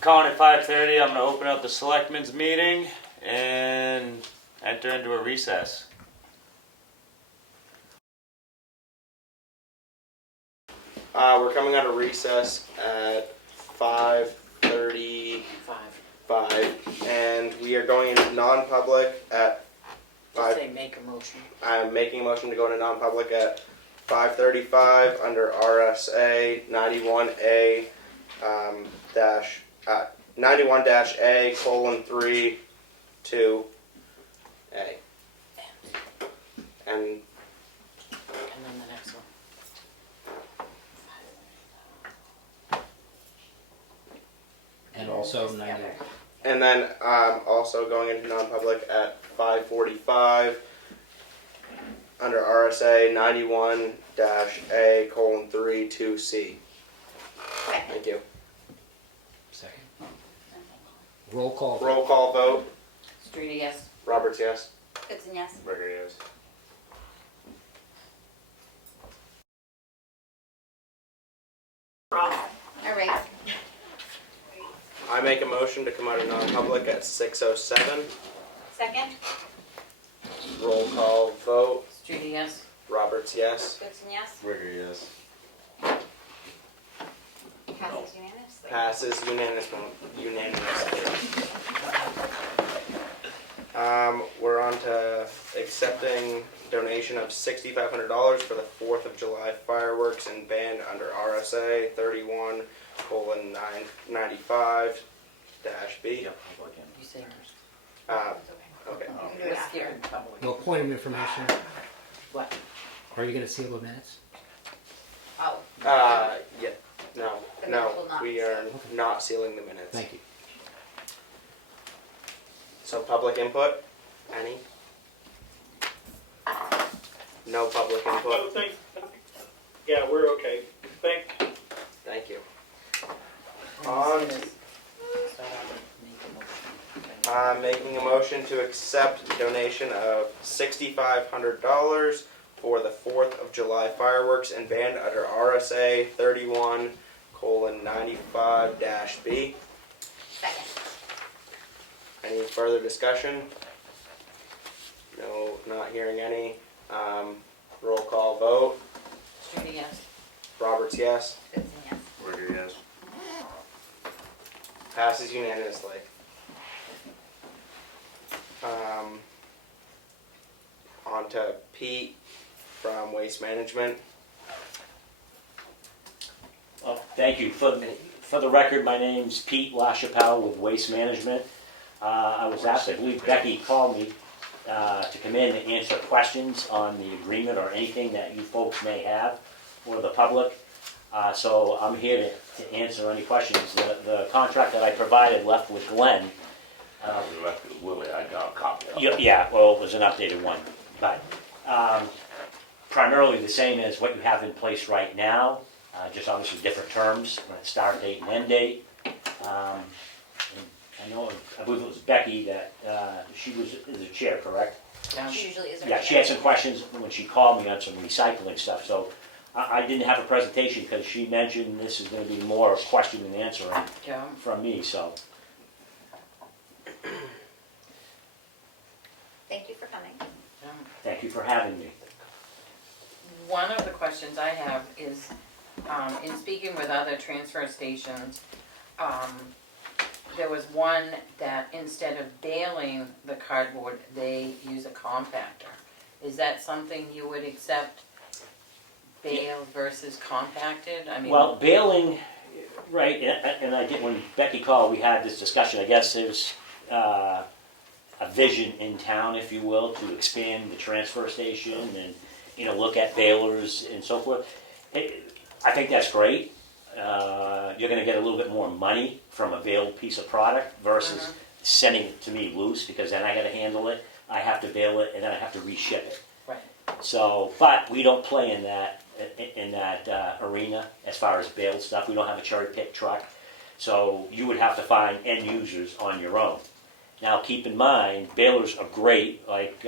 Calling at 5:30, I'm going to open up the Selectmen's meeting and enter into a recess. We're coming out of recess at 5:35, and we are going into non-public at Just say make a motion. I'm making a motion to go into non-public at 5:35 under RSA 91A dash 91-A colon 3 2 A. And And then the next one. And also 90. And then also going into non-public at 5:45 under RSA 91-A colon 3 2C. Thank you. Second. Roll call. Roll call vote. Streeter, yes. Roberts, yes. Goodson, yes. Burger, yes. All right. I make a motion to come out of non-public at 6:07. Second. Roll call vote. Streeter, yes. Roberts, yes. Goodson, yes. Burger, yes. Passes unanimously. Passes unanimously. We're on to accepting donation of $6,500 for the 4th of July fireworks and band under RSA 31:995-B. You say first. Okay. We're scared. No point of information. What? Are you going to seal the minutes? Oh. Yeah. No. The minutes will No. not We be are sealed. not sealing the minutes. Thank you. So public input? Any? No public Oh, input? yeah, we're okay. Thank you. On. On. I'm making a motion to accept the donation of $6,500 for the 4th of July fireworks and band under RSA 31:95-B. Second. Any further discussion? No, not hearing any. Roll call vote. Streeter, yes. Roberts, yes. Goodson, yes. Burger, yes. Passes unanimously. On to Pete from Waste Management. Well, thank you. For the record, my name's Pete LaChapelle with Waste Management. I was asked, I believe Becky called me to come in and answer questions on the agreement or anything that you folks may have or the public. So I'm here to answer any questions. The contract that I provided left with Glenn. We left it with Willie, I got a copy of it. Yeah, well, it was an updated one, but primarily the same as what you have in place right now, just obviously different terms, start date and end date. And I believe it was Becky that she is the chair, correct? Yeah. She usually is. Yeah, she had some questions when she called me on some recycling stuff, so I didn't have a presentation because she mentioned this is going to be more question and answering Yeah. from me, so. Thank you for coming. Yeah. Thank you for having me. One of the questions I have is, in speaking with other transfer stations, there was one that instead of baling the cardboard, they use a compactor. Is that something you would accept, bale versus compacted? I mean, Well, baling, right, and I did, when Becky called, we had this discussion. I guess there's a vision in town, if you will, to expand the transfer station and, look at balers and so forth. I think that's great. You're going to get a little bit more money from a baled piece of product versus sending it to me loose, because then I got to handle it, I have to bale it, and then I have to reship it. right. So, but we don't play in that arena as far as baled stuff. We don't have a cherry pick truck, so you would have to find end users on your own. Now, keep in mind, balers are great, like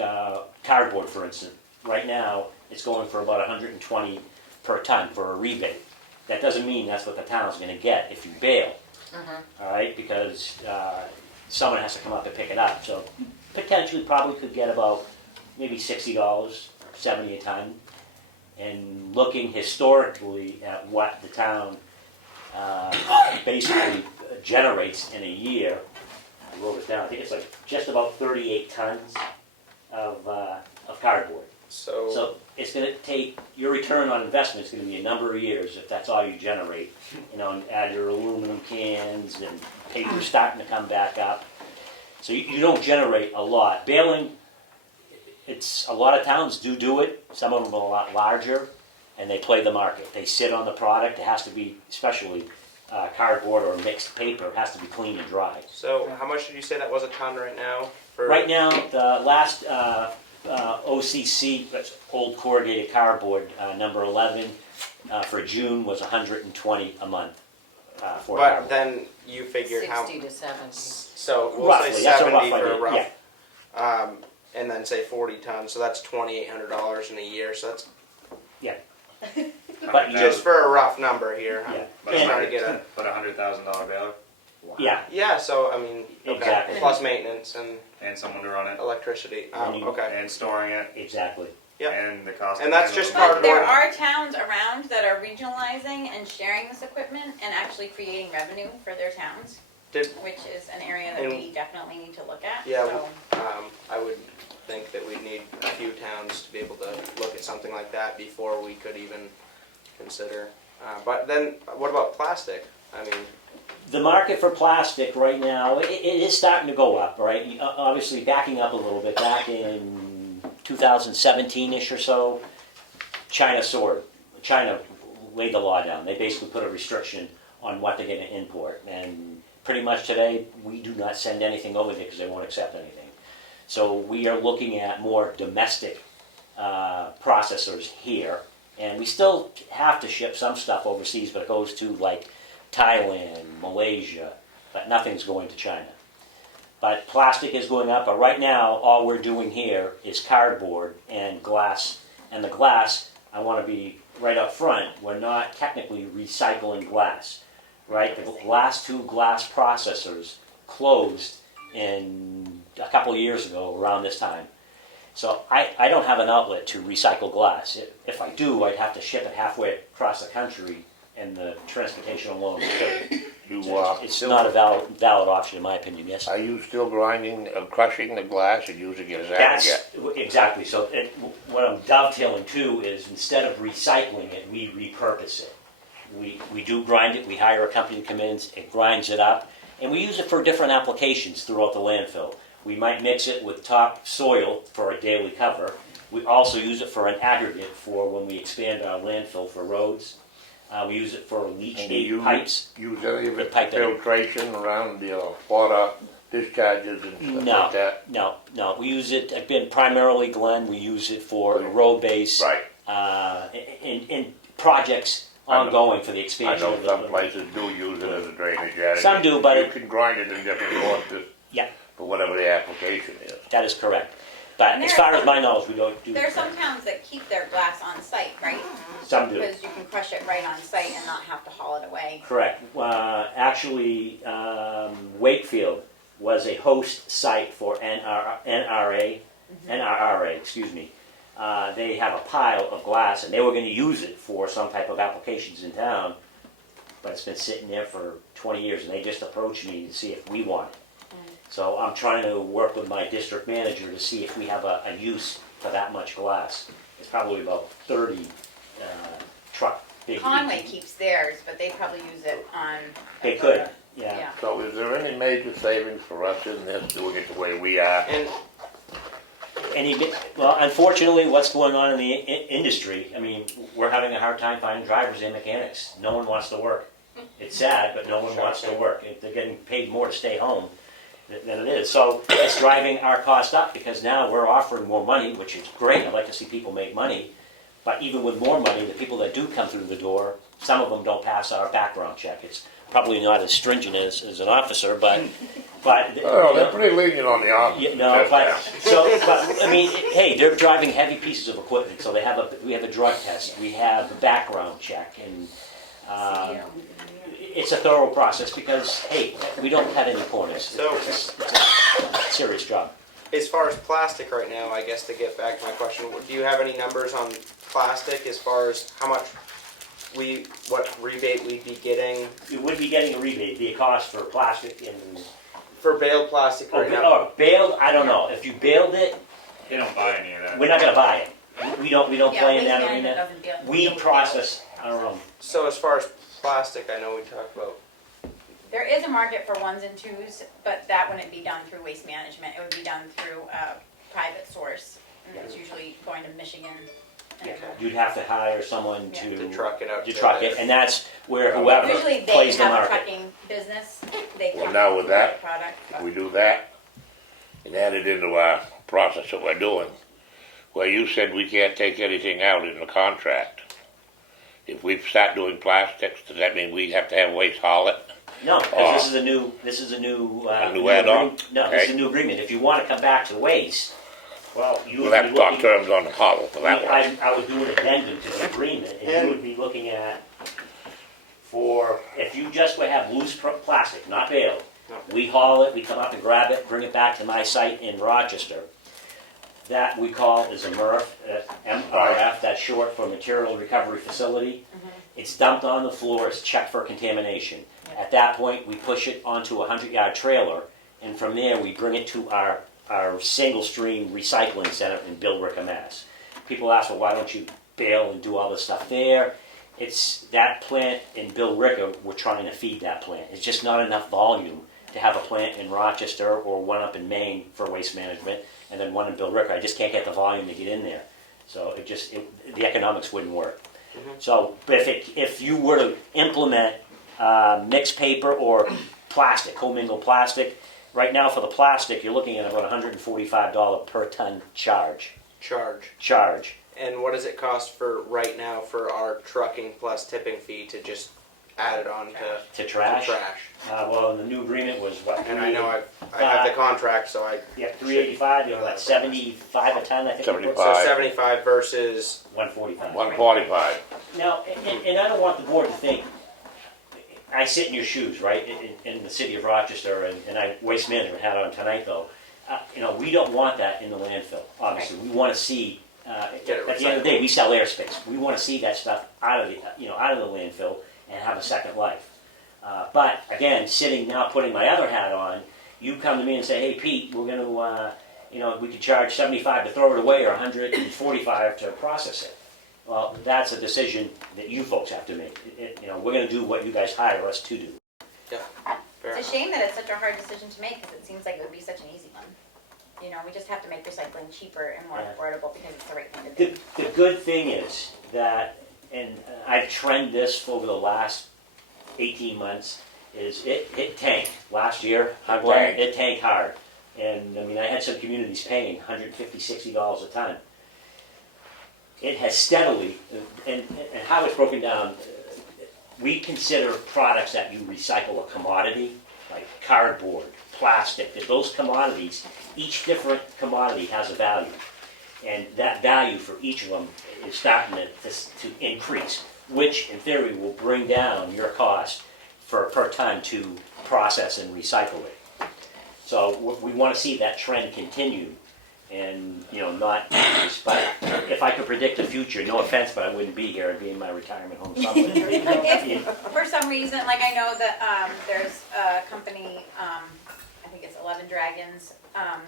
cardboard, for instance. Right now, it's going for about 120 per ton for a rebate. That doesn't mean that's what the town's going to get if you bale. All right, because someone has to come up and pick it up. So potentially probably could get about maybe $60, 70 a ton. And looking historically at what the town basically generates in a year, I wrote it down, I think it's like just about 38 tons of cardboard. So it's going to take, your return on investment is going to be a number of years if that's all you generate. You know, and add your aluminum cans and paper starting to come back up. So you don't generate a lot. Baling, it's a lot of towns do it. Some of them are a lot larger, and they play the market. They sit on the product. It has to be, especially cardboard or mixed paper, it has to be clean and dry. So how much did you say that was a ton right now? Right now, the last OCC, that's old corrugated cardboard, number 11, for June was 120 a month for But cardboard. then you figured how. 60 to 70. So we'll Roughly, say that's a 70 rough for a idea, rough. And then say 40 tons. So that's $2,800 in a year. So that's But you just for a rough number here. Yeah. I'm just trying to get a. But $100,000 baler Yeah, Yeah. So I mean, okay. Exactly. Plus maintenance and and someone to run it electricity. And you- Okay. and storing it exactly. Yep. and the cost. And of that's handling just it. cardboard. But there are towns around that are regionalizing and sharing this equipment and actually creating revenue for their towns, which is an area that And- we definitely need to look at. Yeah, So, I would think that we'd need a few towns to be able to look at something like that before we could even consider. But then, what about plastic? I mean, The market for plastic right now, it is starting to go up, right? Obviously, backing up a little bit, back in 2017-ish or so, China laid the law down. They basically put a restriction on what they're going to import. And pretty much today, we do not send anything over there because they won't accept anything. So we are looking at more domestic processors here. And we still have to ship some stuff overseas, but it goes to like Thailand, Malaysia, but nothing's going to China. But plastic is going up, but right now all we're doing here is cardboard and glass. And the glass, I want to be right up front, we're not technically recycling glass, right? The last two glass processors closed in a couple of years ago around this time. So I don't have an outlet to recycle glass. If I do, I'd have to ship it halfway across the country, and the transportation alone would kill it. It's not a valid option in my opinion, yes? Are you still grinding, crushing the glass and using it as That's aggregate? exactly. So what I'm dovetailing to is instead of recycling it, we repurpose it. We do grind it. We hire a company to come in, it grinds it up, and we use it for different applications throughout the landfill. We might mix it with top soil for a daily cover. We also use it for an aggregate for when we expand our landfill for roads. We use it for leachate pipes. Use any of The it pipe that- filtration around your water discharges and stuff like that? No. We use it, again, primarily, Glenn, we use it for a road base. Right. In projects ongoing for the I expansion know of some the... places do use it as a drainage additive. Some do, but You it- can grind it in different forms Yeah, for whatever the application is. that is correct. But And as there far are as my knowledge, we don't do... there are some towns that keep their glass on site, right? Some do. Because you can crush it right on site and not have to haul it away. Correct. Actually, Wakefield was a host site for NRA, excuse me. They have a pile of glass, and they were going to use it for some type of applications in town, but it's been sitting there for 20 years, and they just approached me to see if we want it. So I'm trying to work with my district manager to see if we have a use for that much glass. It's probably about 30 truck big. Conway keeps theirs, but they probably use it on. They could, yeah. So is there any major savings for us in this, doing it the way we are? and Well, unfortunately, what's going on in the industry, I mean, we're having a hard time finding drivers and mechanics. No one wants to work. It's sad, but no one wants to work. They're getting paid more to stay home than it is. So it's driving our cost up because now we're offering more money, which is great. I'd like to see people make money. But even with more money, the people that do come through the door, some of them don't pass our background check. It's probably not as stringent as an officer, but Oh, they're pretty lenient on the office. yeah, no, but I mean, hey, they're driving heavy pieces of equipment, so we have a drug test, we have a background check, and it's a thorough process because, hey, we don't cut any corners. So- It's a serious job. As far as plastic right now, I guess to get back to my question, do you have any numbers on plastic as far as how much what rebate we'd be getting You would be getting a rebate, be a cost for plastic and, for baled plastic right now? or baled, I don't know. If you baled it, They don't buy any of that. we're not gonna buy it. We don't Yeah, play in Waste that Management arena. doesn't deal We with process our own. So as far as plastic, I know we talked about. There is a market for ones and twos, but that wouldn't be done through Waste Management. It would be done through a private source. And it's usually going to Michigan. Yeah, you'd have to hire someone Yeah. to To truck it out. to to truck there. it, and that's where whoever Usually they plays the have a market. trucking business. They Well, truck now with the that, product. If we do that and add it into our process that we're doing, where you said we can't take anything out in the contract. If we start doing plastics, does that mean we have to have waste haul it? No, because Oh. this is a new new add-on? No, this is a Okay. new agreement. If you want to come back to waste, well, you We'll would have be to talk looking. terms on the haul for that one. I would do an addendum to the agreement, and you would be looking at for if you just would have loose plastic, not baled. No. We haul it, we come up and grab it, bring it back to my site in Rochester. That we call is a MRF, MRF, that's short for Material Recovery Facility. It's dumped on the floor, it's checked for contamination. At that point, we push it onto a 100-yard trailer, and from there, we bring it to our single-stream recycling center in Billerica, Mass. People ask, well, why don't you bale and do all this stuff there? It's that plant in Billerica, we're trying to feed that plant. It's just not enough volume to have a plant in Rochester or one up in Maine for waste management, and then one in Billerica. I just can't get the volume to get in there. So the economics wouldn't work. So, but if you were to implement mixed paper or plastic, commingled plastic, right now for the plastic, you're looking at about $145 per ton charge. Charge. And what does it cost for right now for our trucking plus tipping fee to just add it on To trash? to trash? Well, the new agreement was what? And I know I have the contract, so I. Yeah, 385, you know, like 75 a ton, I think. 75. So 75 versus. 145. 145. Now, and I don't want the board to think, I sit in your shoes, right, in the city of Rochester, and I waste management hat on tonight, though. We don't want that in the landfill, obviously. We want to see, at Get it the end of the day, we sell airspace. We want to see that stuff out of the landfill and have a second life. But again, putting my other hat on, you come to me and say, hey, Pete, we're going to, we could charge 75 to throw it away or 145 to process it. Well, that's a decision that you folks have to make. We're going to do what you guys hire us to do. Yeah. Fair It's a shame that it's such a hard decision to make because it seems like it would be such an easy one. We just have to make recycling cheaper and more Yeah. affordable because it's the right thing to do. The good thing is that, and I've trended this over the last 18 months, is it tanked. Last year, it tanked hard. And I had some communities paying $150, $60 a ton. It has steadily, and how it's broken down, we consider products that you recycle a commodity, like cardboard, plastic, that those commodities, each different commodity has a value. And that value for each of them is starting to increase, which in theory will bring down your cost per ton to process and recycle it. So we want to see that trend continue and not decrease. But if I could predict the future, no offense, but I wouldn't be here. I'd be in my retirement home somewhere. If for some reason, like I know that there's a company, I think it's 11 Dragons,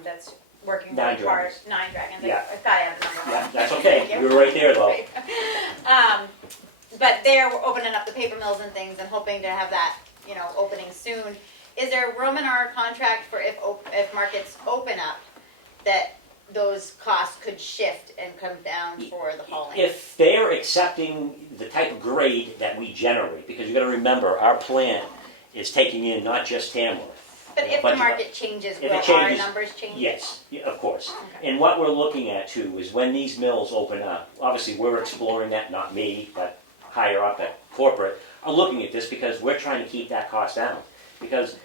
that's working Nine really hard. Dragons. 9 Dragons. Yeah. I thought I had the number Yeah, wrong. that's okay. Thank We you. were right there, though. Right. But they're opening up the paper mills and things and hoping to have that, opening soon. Is there room in our contract for if markets open up that those costs could shift and come down for the hauling? If they're accepting the type of grade that we generate, because you got to remember, our plant is taking in not just Tamworth. But if the market changes, If will it changes, our numbers change? Yes, yeah, of course. Okay. And what we're looking at too is when these mills open up, obviously we're exploring that, not me, but higher up at corporate, are looking at this because we're trying to keep that cost down. Because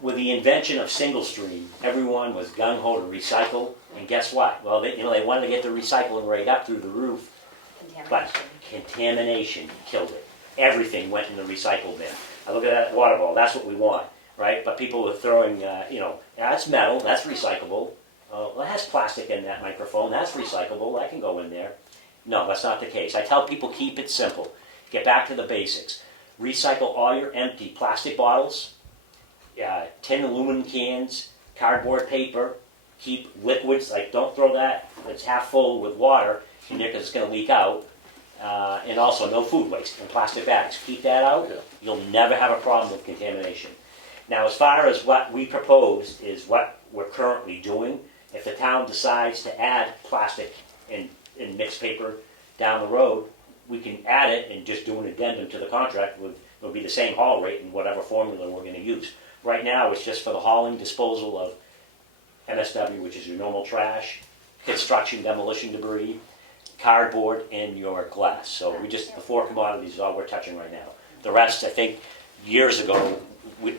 with the invention of single stream, everyone was gung-ho to recycle, and guess what? Well, they wanted to get the recycling rate up through the roof, but Contamination. contamination killed it. Everything went in the recycle bin. I look at that water bottle, that's what we want, right? But people are throwing, that's metal, that's recyclable. Well, it has plastic in that microphone, that's recyclable, that can go in there. No, that's not the case. I tell people keep it simple. Get back to the basics. Recycle all your empty plastic bottles, tin aluminum cans, cardboard paper. Keep liquids, like don't throw that that's half full with water in there because it's going to leak out. And also no food waste in plastic bags. Keep that out. Yeah. You'll never have a problem with contamination. Now, as far as what we propose is what we're currently doing. If the town decides to add plastic and mixed paper down the road, we can add it and just do an addendum to the contract. It'll be the same haul rate and whatever formula we're going to use. Right now, it's just for the hauling disposal of MSW, which is your normal trash, construction, demolition debris, cardboard, and your glass. So the 4 commodities is all we're touching right now. The rest, I think, years ago,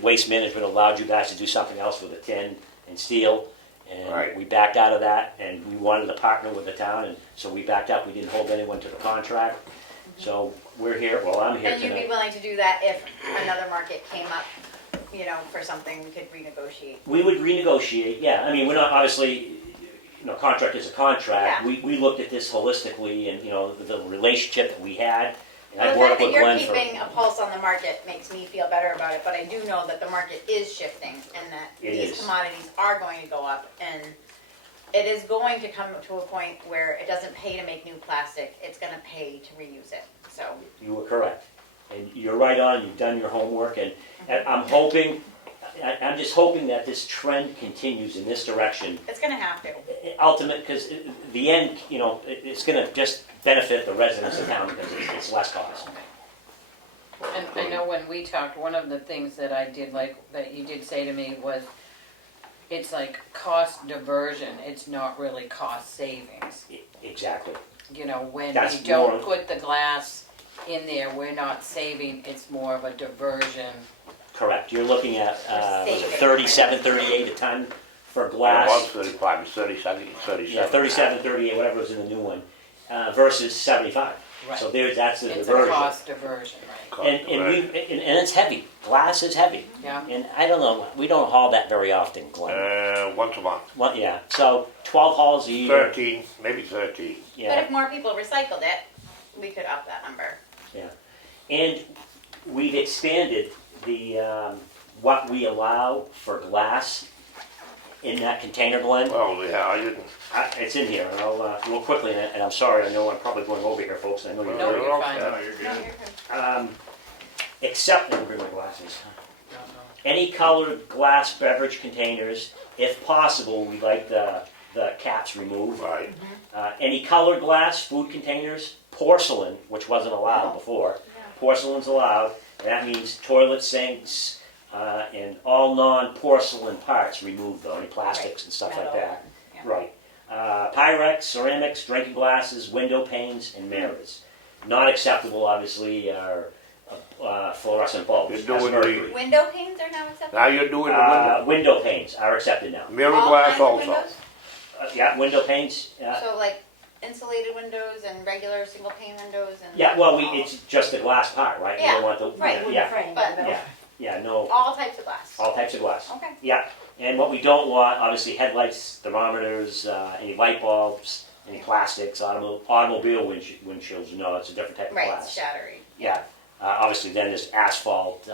Waste Management allowed you guys to do something else with the tin and steel, and Right. we backed out of that, and we wanted to partner with the town, and so we backed up. We didn't hold anyone to the contract. So we're here, well, I'm here And you'd be tonight. willing to do that if another market came up, for something we could renegotiate? We would renegotiate, yeah. I mean, we're not, obviously, contract is a contract. Yeah. We looked at this holistically and, the relationship that we had. And Well, I the worked fact that with you're Glenn for. keeping a pulse on the market makes me feel better about it, but I do know that the market is shifting and that It these is. commodities are going to go up, and it is going to come to a point where it doesn't pay to make new plastic, it's gonna pay to reuse it, so. You were correct. And you're right on, you've done your homework, and I'm hoping, I'm just hoping that this trend continues in this direction. It's gonna have to. Ultimate, because the end, it's gonna just benefit the residents of town because it's less cost. And I know when we talked, one of the things that I did like, that you did say to me was, it's like cost diversion, it's not really cost savings. Exactly. When That's we don't more- put the glass in there, we're not saving, it's more of a diversion. Correct. You're looking at, was it saving. 37, 38 a ton for It was glass? 35, it's 37, 37. Yeah, 37, 38, whatever was in the new one, versus 75. Right. So that's the It's a diversion. cost diversion, right? And it's heavy. Glass is heavy. Yeah. And I don't know, we don't haul that very often, Glenn. Once a month. Well, yeah, so 12 hauls a year. 13, maybe 13. But Yeah, if more people recycled it, we could up that number. yeah. And we've expanded the, what we allow for glass in that container, Glenn. Well, yeah, I didn't. It's in here, and I'll, real quickly, and I'm sorry, I know I'm probably going over here, folks, I know you're. No, you're fine. No, you're No, good. you're good. Except, let me bring my glasses. Don't know. Any colored glass beverage containers, if possible, we'd like the caps removed. Right. Any colored glass food containers, porcelain, which wasn't allowed before. Porcelain's allowed, and that means toilet sinks, and all non-porcelain parts removed though, any plastics and stuff like Metal, that. yeah. Right. Pyrex, ceramics, drinking glasses, window panes, and mirrors. Not acceptable, obviously, are fluorescent bulbs. You're That's doing mercury. Window panes are now accepted? Now you're doing the window. Window panes are accepted now. Mirror All glass kinds of also. windows? Yeah, window panes. So like insulated windows and regular single pane windows and? Yeah, well, it's just the glass part, right? You Yeah, don't want the right. Yeah, But yeah, no, all types of glass? all types of glass. Okay. Yeah, and what we don't want, obviously, headlights, thermometers, any light bulbs, any plastics, automobile windshields. No, it's a different type of Right, it's glass. shattery. Yeah, obviously, then there's asphalt,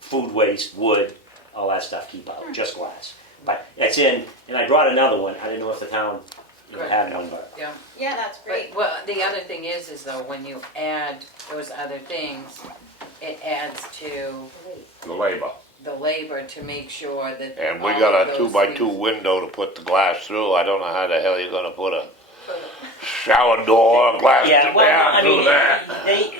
food waste, wood, all that stuff. Keep out, just glass. But it's in, and I brought another one. I didn't know if the town Good. had one, but Yeah. Yeah, that's great. But, well, the other thing is though, when you add those other things, it adds to The labor. the labor to make sure that. And we all got of a those 2x2 things- window to put the glass through. I don't know how the hell you're gonna put a shower door, glass yeah, well, down I through mean,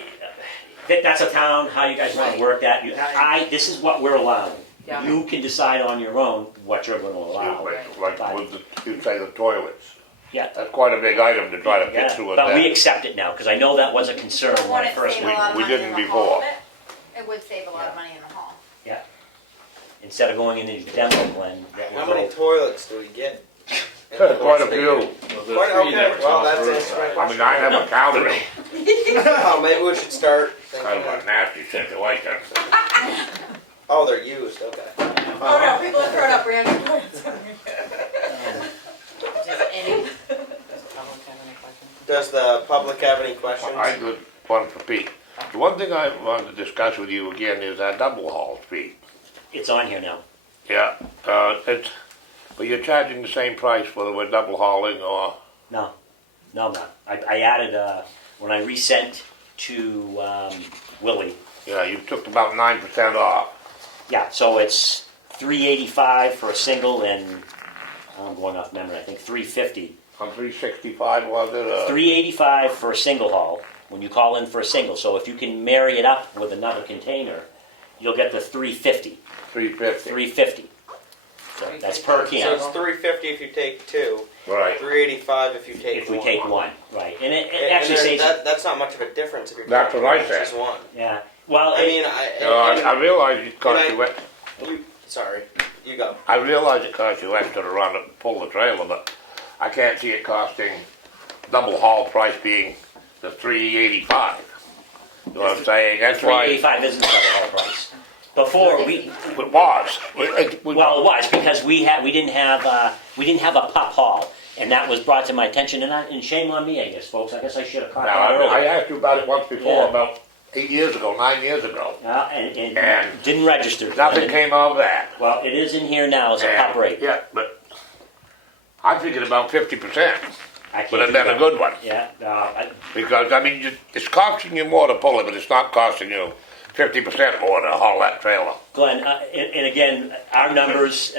that. that's a town. How you guys want Right. to work that? This is what we're allowing. Yeah. You can decide on your own what you're going to allow. Like with you say the toilets. Yeah. That's quite a big item to try to fit Yeah, through a but we deck. accept it now because I know that was a concern But when would I it first save a went. lot of we money in didn't the hall before. of it? It would save a lot of money in the hall. Yeah. Instead of going in these demo blend, that How will many go. toilets do we get? Quite a few. Well, there's Quite three okay. different Well, tops that's for answered my it. I mean, I never counted them. Oh, maybe we should start Kind thinking of a nasty situation. Oh, they're used, okay. Oh no, people have thrown up brand new toilets. Does the public have any questions? Does the public have any questions? I got one for Pete. The one thing I wanted to discuss with you again is that double haul fee. It's on here now. Yeah, but you're charging the same price whether we're double hauling or, No, I'm not. I added, when I resent to Willie, yeah, you took about 9% off. yeah, so it's $385 for a single and, I'm going off memory, I think $350. On 365 was it? $385 for a single haul, when you call in for a single. So if you can marry it up with another container, you'll get the $350. 350. $350. So that's per So can. it's $350 if you take two, Right. $385 if you take If one. we take one, right. And it And actually there- saves, that's not much of a difference if you're That's taking what I said. just one. yeah. Well, I mean, I realize it cost and you, sorry, you go. I realize it costs you extra to run it, pull the trailer, but I can't see it costing double haul price being the 385. You know what I'm saying? That's why it $385 isn't the double haul price. Before, we, was. well, it was because we didn't have a pup haul, and that was brought to my attention. And shame on me, I guess, folks. I guess I should have caught Now, that I earlier. asked you about it once before, Yeah. about 8 years ago, 9 years ago. And And didn't register. Nothing came out of that. Well, it is in here now as a pup rate. Yeah, but I figured about 50% I can't would have do been a that. good one. Yeah, Because, I mean, it's costing you more to pull it, but it's not costing you 50% more to haul that trailer. Glenn, and again, our numbers,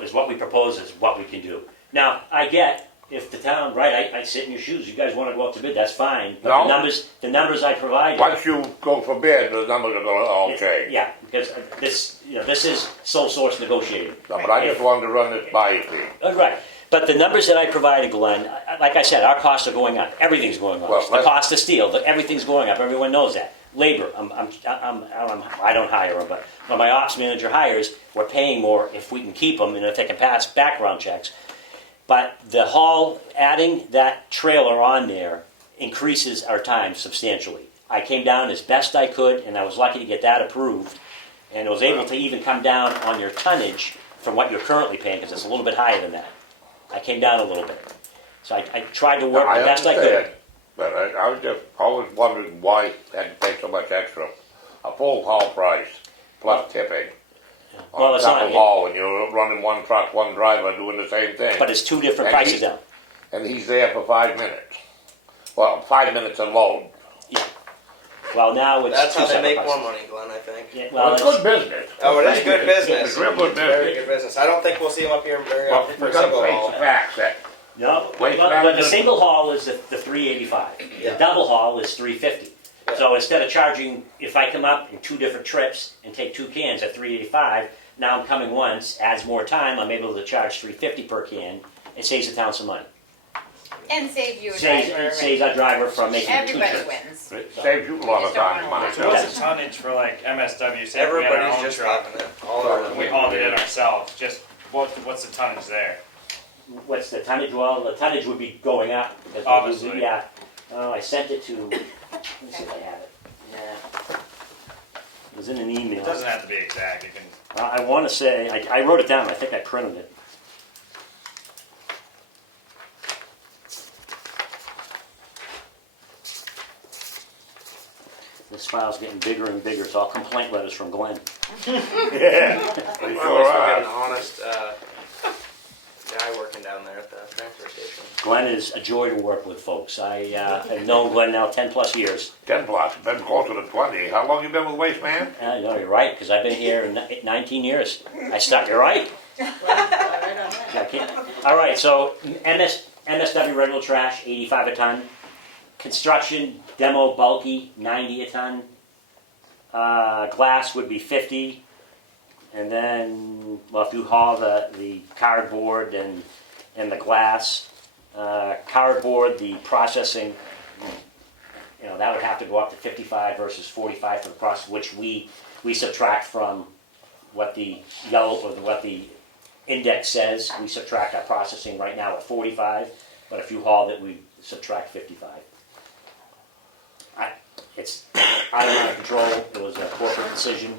is what we propose is what we can do. Now, I get if the town, right? I sit in your shoes. You guys want to go up to bid, that's fine. But No. the numbers I provided. Once you go for bid, the numbers are going to all change. Yeah, because this is sole source negotiating. No, but I just wanted to run this by you, Pete. Right, but the numbers that I provided, Glenn, like I said, our costs are going up. Everything's going up. Well, The let's- cost of steel, everything's going up. Everyone knows that. Labor, I don't hire them, but when my ops manager hires, we're paying more if we can keep them and if they can pass background checks. But the haul, adding that trailer on there increases our time substantially. I came down as best I could, and I was lucky to get that approved, and I was able to even come down on your tonnage from what you're currently paying, because it's a little bit higher than that. I came down a little bit. So I tried to work the best I could. But I was just always wondering why it had to pay so much extra. A full haul price plus tipping. Well, On it's double not, haul when you're running one truck, one driver doing the same thing. but it's two different And prices now. And he's there for 5 minutes. Well, 5 minutes alone. Well, now it's That's two how they separate make more prices. money, Glenn, I think. Yeah, Well, well, it's good business. Oh, it is good business. It's real good Very business. good business. I don't think we'll see them up here very Well, often for we a gotta single face haul. the facts that no, Waste but the management- single haul is the 385. Yeah. The double haul is 350. Yeah. So instead of charging, if I come up in two different trips and take two cans at 385, now I'm coming once, adds more time, I'm able to charge 350 per can. It saves the town some money. And save you a Saves, driver. it saves our driver from making two Everybody trips. wins. it saves you a lot of time and money. So what's the tonnage for like MSW? Say if we had our Everybody's own just truck having it. All over and we hauled it in ourselves. Just what's the tonnage there? What's the tonnage? Well, the tonnage would be going up. Because Obviously. Yeah. Oh, I sent it to, let me see if I have it. Yeah. It was in an email. It doesn't have to be exact. You can. I want to say, I wrote it down, I think I printed it. This file's getting bigger and bigger, it's all complaint letters from Glenn. Yeah, they Well, sure we got an are. honest guy working down there at the transfer station. Glenn is a joy to work with, folks. I've known Glenn now 10 plus years. 10 plus, been closer to 20. How long you been with Waste Man? No, you're right, because I've been here 19 years. You're right. I can't- All right, so MSW regular trash, 85 a ton. Construction, demo, bulky, 90 a ton. Glass would be 50. And then, well, if you haul the cardboard and the glass, cardboard, the processing, that would have to go up to 55 versus 45 for the process, which we subtract from what the yellow or what the index says. We subtract our processing right now at 45, but if you hauled it, we subtract 55. It's out of my control. It was a corporate decision.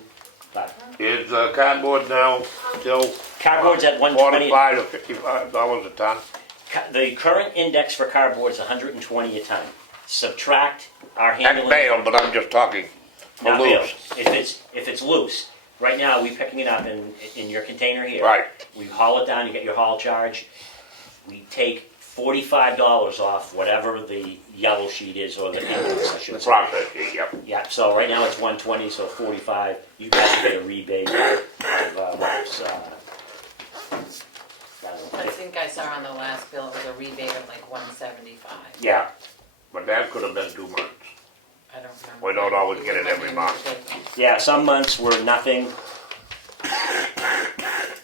But Is cardboard now still cardboard's at 120. $45 to $55 a ton? The current index for cardboard is 120 a ton. Subtract our That's handling. bale, but I'm just talking for Not loose. bale. If it's loose, right now we're picking it up in your container here. Right. We haul it down. You get your haul charge. We take $45 off whatever the yellow sheet is or the index, I The should say. process sheet, yep. Yeah. So right now it's 120, so 45. You guys will get a rebate of what's. I don't know, I think I saw on the last bill, it was a rebate of like 175. yeah. But that could have been 2 months. I don't remember. We don't always get it every month. Yeah, some months were nothing.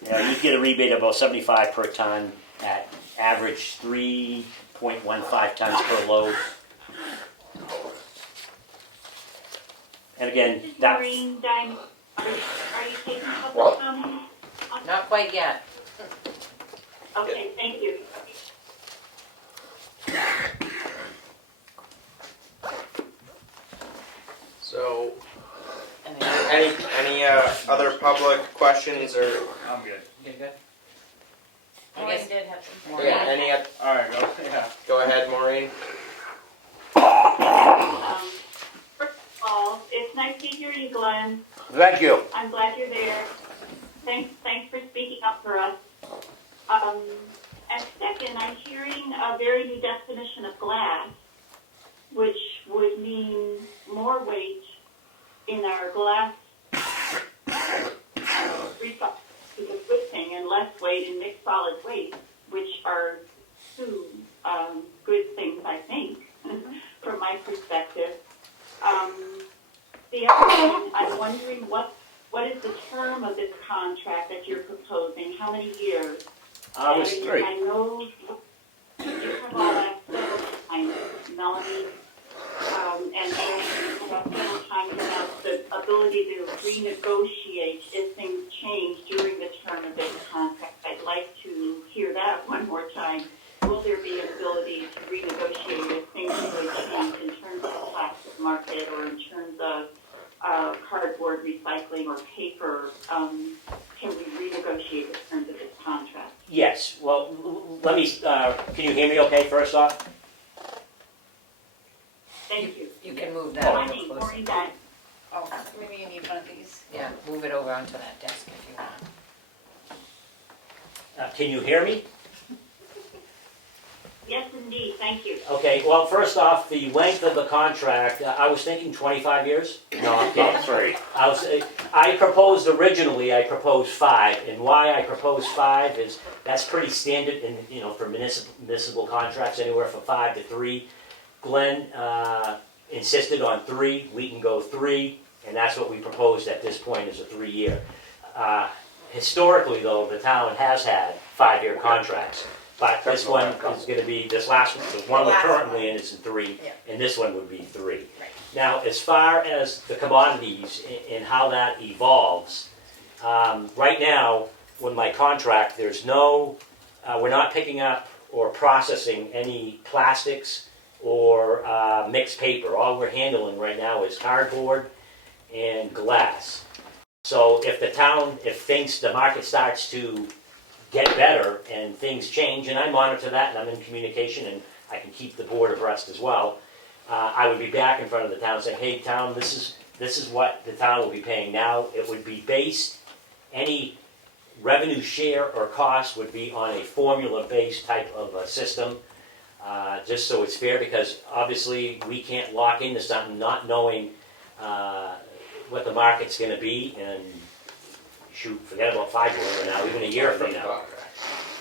Yeah, you get a rebate of about 75 per ton at average 3.15 tons per load. And again, that's Maureen, Diamond, are you taking What? public comment? Not quite yet. Okay, thank you. So, And then- any other public questions or, I'm good. You're good? I Maureen guess, did have some. Maureen. yeah, any, Alright, go, yeah. go ahead, Maureen. First of all, it's nice to hear you, Glenn. Thank you. I'm glad you're there. Thanks for speaking up for us. And second, I'm hearing a very new definition of glass, which would mean more weight in our glass recycling is a good thing, and less weight in mixed solid waste, which are two good things, I think, from my perspective. The other thing, I'm wondering what is the term of this contract that you're proposing? How many years? I was And 3. I know you have all that several times, Melanie, and then several times about the ability to renegotiate if things change during the term of this contract. I'd like to hear that one more time. Will there be an ability to renegotiate if things really change in terms of the plastic market or in terms of cardboard recycling or paper? Can we renegotiate the terms of this contract? Yes. Well, let me. Can you hear me? Okay. First off. Thank you. You can move that My over name's closer. Maureen Dunn. Oh, maybe you need one of these. Yeah, move it over onto that desk if you want. Can you hear me? Yes, indeed. Thank you. Okay. Well, first off, the length of the contract. I was thinking 25 years. No, I'm kidding. About 3. I proposed originally. I proposed 5, and why I proposed 5 is that's pretty standard in for municipal contracts, anywhere from 5 to 3. Glenn insisted on 3. We can go 3, and that's what we proposed at this point is a 3-year. Historically, though, the town has had 5-year contracts, but this one is going to be this last one. The one we're currently in is in 3, Yeah. and this one would be 3. Right. Now, as far as the commodities and how that evolves, right now, with my contract, there's no, we're not picking up or processing any plastics or mixed paper. All we're handling right now is cardboard and glass. So if the market starts to get better and things change, and I monitor that and I'm in communication and I can keep the board abreast as well, I would be back in front of the town saying, hey town, this is what the town will be paying now. It would be based, any revenue share or cost would be on a formula-based type of a system, just so it's fair, because obviously we can't lock into something not knowing what the market's going to be, and shoot, forget about 5 years from now, even a year from now.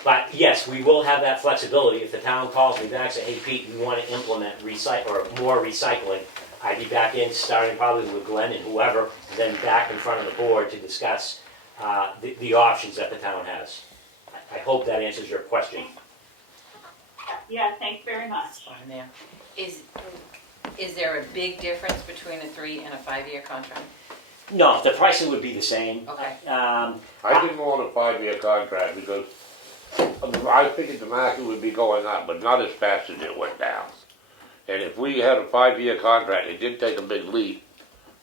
But yes, we will have that flexibility. If the town calls me back and say, hey Pete, we want to implement more recycling, I'd be back in, starting probably with Glenn and whoever, and then back in front of the board to discuss the options that the town has. I hope that answers your question. Yeah, thanks very much. On there. Is there a big difference between a 3 and a 5-year contract? No, the pricing would be the same. Okay. I didn't want a 5-year contract because I figured the market would be going up, but not as fast as it went down. And if we had a 5-year contract, it did take a big leap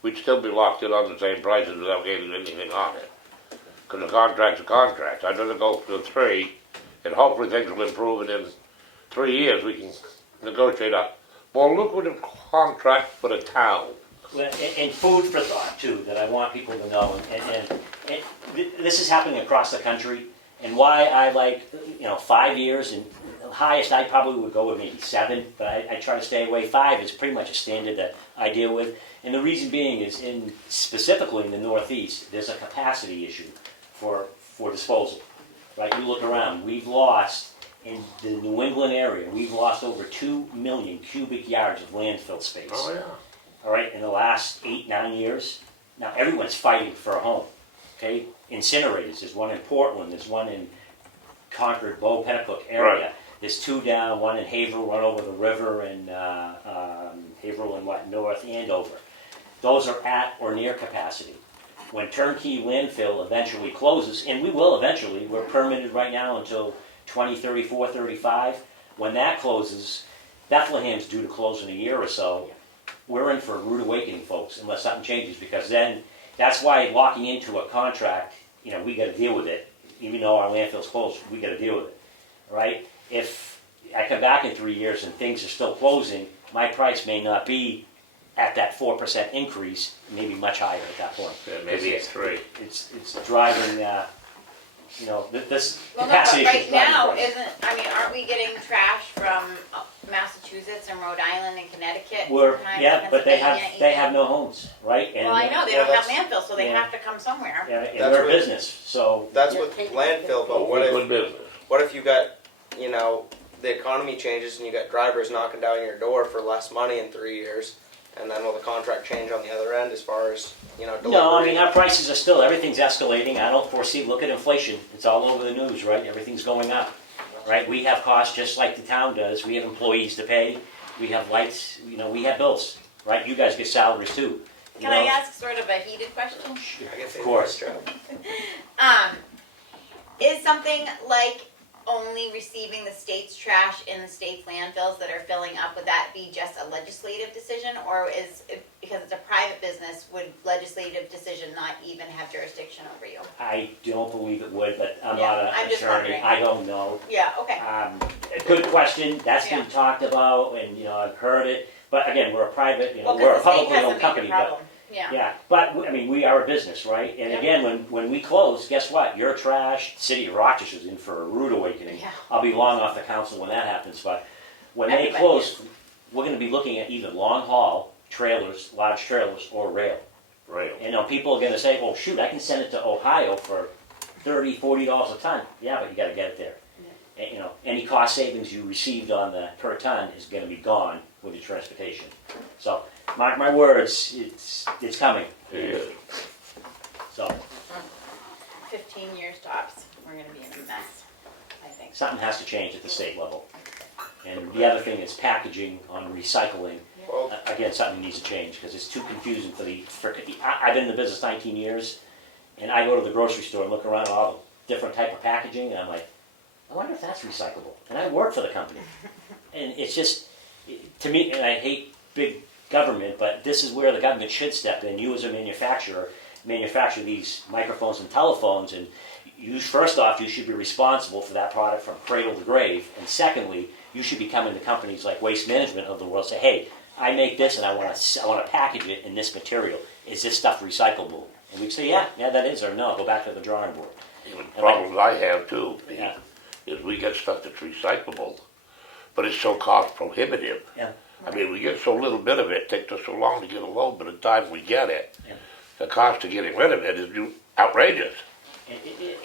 we'd still be locked in on the same prices without getting anything on it. Because the contract's a contract. I'd rather go for the 3, and hopefully things will improve, and in 3 years we can negotiate a more lucrative contract for the town. Well, and food for thought too, that I want people to know, and this is happening across the country, and why I like, 5 years, and the highest I probably would go with maybe 7, but I try to stay away. 5 is pretty much a standard that I deal with, and the reason being is specifically in the Northeast, there's a capacity issue for disposal, right? You look around, we've lost, in the New England area, we've lost over 2 million cubic yards of landfill space. Oh, yeah. All right, in the last 8-9 years. Now everyone's fighting for a home. Okay, incinerators. There's one in Portland. There's one in Concord, Bow, Pennacook area. Right. There's 2 down. One in Haverhill, one over the river, and Haverhill and North Andover. Those are at or near capacity. When turnkey landfill eventually closes, and we will eventually. We're permitted right now until 2034, 35. When that closes, Bethlehem's due to close in a year or so. We're in for a rude awakening, folks, unless something changes, because then that's why locking into a contract, we got to deal with it. Even though our landfill's closed, we got to deal with it, all right? If I come back in 3 years and things are still closing, my price may not be at that 4% increase, maybe much higher at that point. Yeah, maybe it's 3. It's driving, this Well, no, capacity but issue is right driving now, price. aren't we getting trash from Massachusetts and Rhode Island and Connecticut? We're, sometimes, yeah, but they Pennsylvania have even? no homes, right? And, Well, I know, they Well, don't have that's- landfill, so they yeah. have to come somewhere. Yeah, and That's we're a what- business, so That's Yeah, with take- landfill, but what Good if, business. what if you got, the economy changes and you got drivers knocking down your door for less money in 3 years? And then will the contract change on the other end as far as, delivery? no, I mean, our prices are still, everything's escalating. I don't foresee, look at inflation. It's all over the news, right? Everything's going up, right? We have costs just like the town does. We have employees to pay. We have lights, we have bills, right? You guys get salaries too. Can I ask sort of a heated question? I guess Of course. Is something like only receiving the state's trash in the state's landfills that are filling up, would that be just a legislative decision? Or is it, because it's a private business, would legislative decision not even have jurisdiction over you? I don't believe it would, but I'm Yeah, not an I'm just attorney. wondering. I don't know. Yeah, okay. A good question. That's Yeah. been talked about, and I've heard it. But again, we're a private, Well, we're a because the state publicly has a owned major company, but problem. Yeah. yeah. But I mean, we are a business, right? And Yeah. again, when we close, guess what? Your trash, the city of Rochester's in for a rude awakening. Yeah. I'll be long off the council when that happens. But when they Everybody close, we're going to be looking at either long haul trailers, large trailers, or rail. Rail. And people are going to say, "Oh shoot, I can send it to Ohio for $30, $40 a ton." Yeah, but you got to get it there. And, any cost savings you received on the per ton is going to be gone with your transportation. So, my words, it's coming. It is. So 15 years tops, we're gonna be in a mess, I think. something has to change at the state level. And the other thing is packaging on recycling. Well, Again, something needs to change because it's too confusing I've been in the business 19 years, and I go to the grocery store and look around at all the different type of packaging, and I'm like, I wonder if that's recyclable. And I work for the company. And it's just, to me, and I hate big government, but this is where the government should step in. You as a manufacturer, manufacture these microphones and telephones, and first off, you should be responsible for that product from cradle to grave. And secondly, you should be coming to companies like Waste Management of the world, say, hey, I make this and I want to package it in this material. Is this stuff recyclable? And we'd say, yeah, that is, or no, go back to the drawing board. The problems I have too, Pete, Yeah. is we get stuff that's recyclable, but it's so cost prohibitive. Yeah. I mean, we get so little bit of it, it takes us so long to get a load, by the time we get it, Yeah. the cost of getting rid of it is outrageous.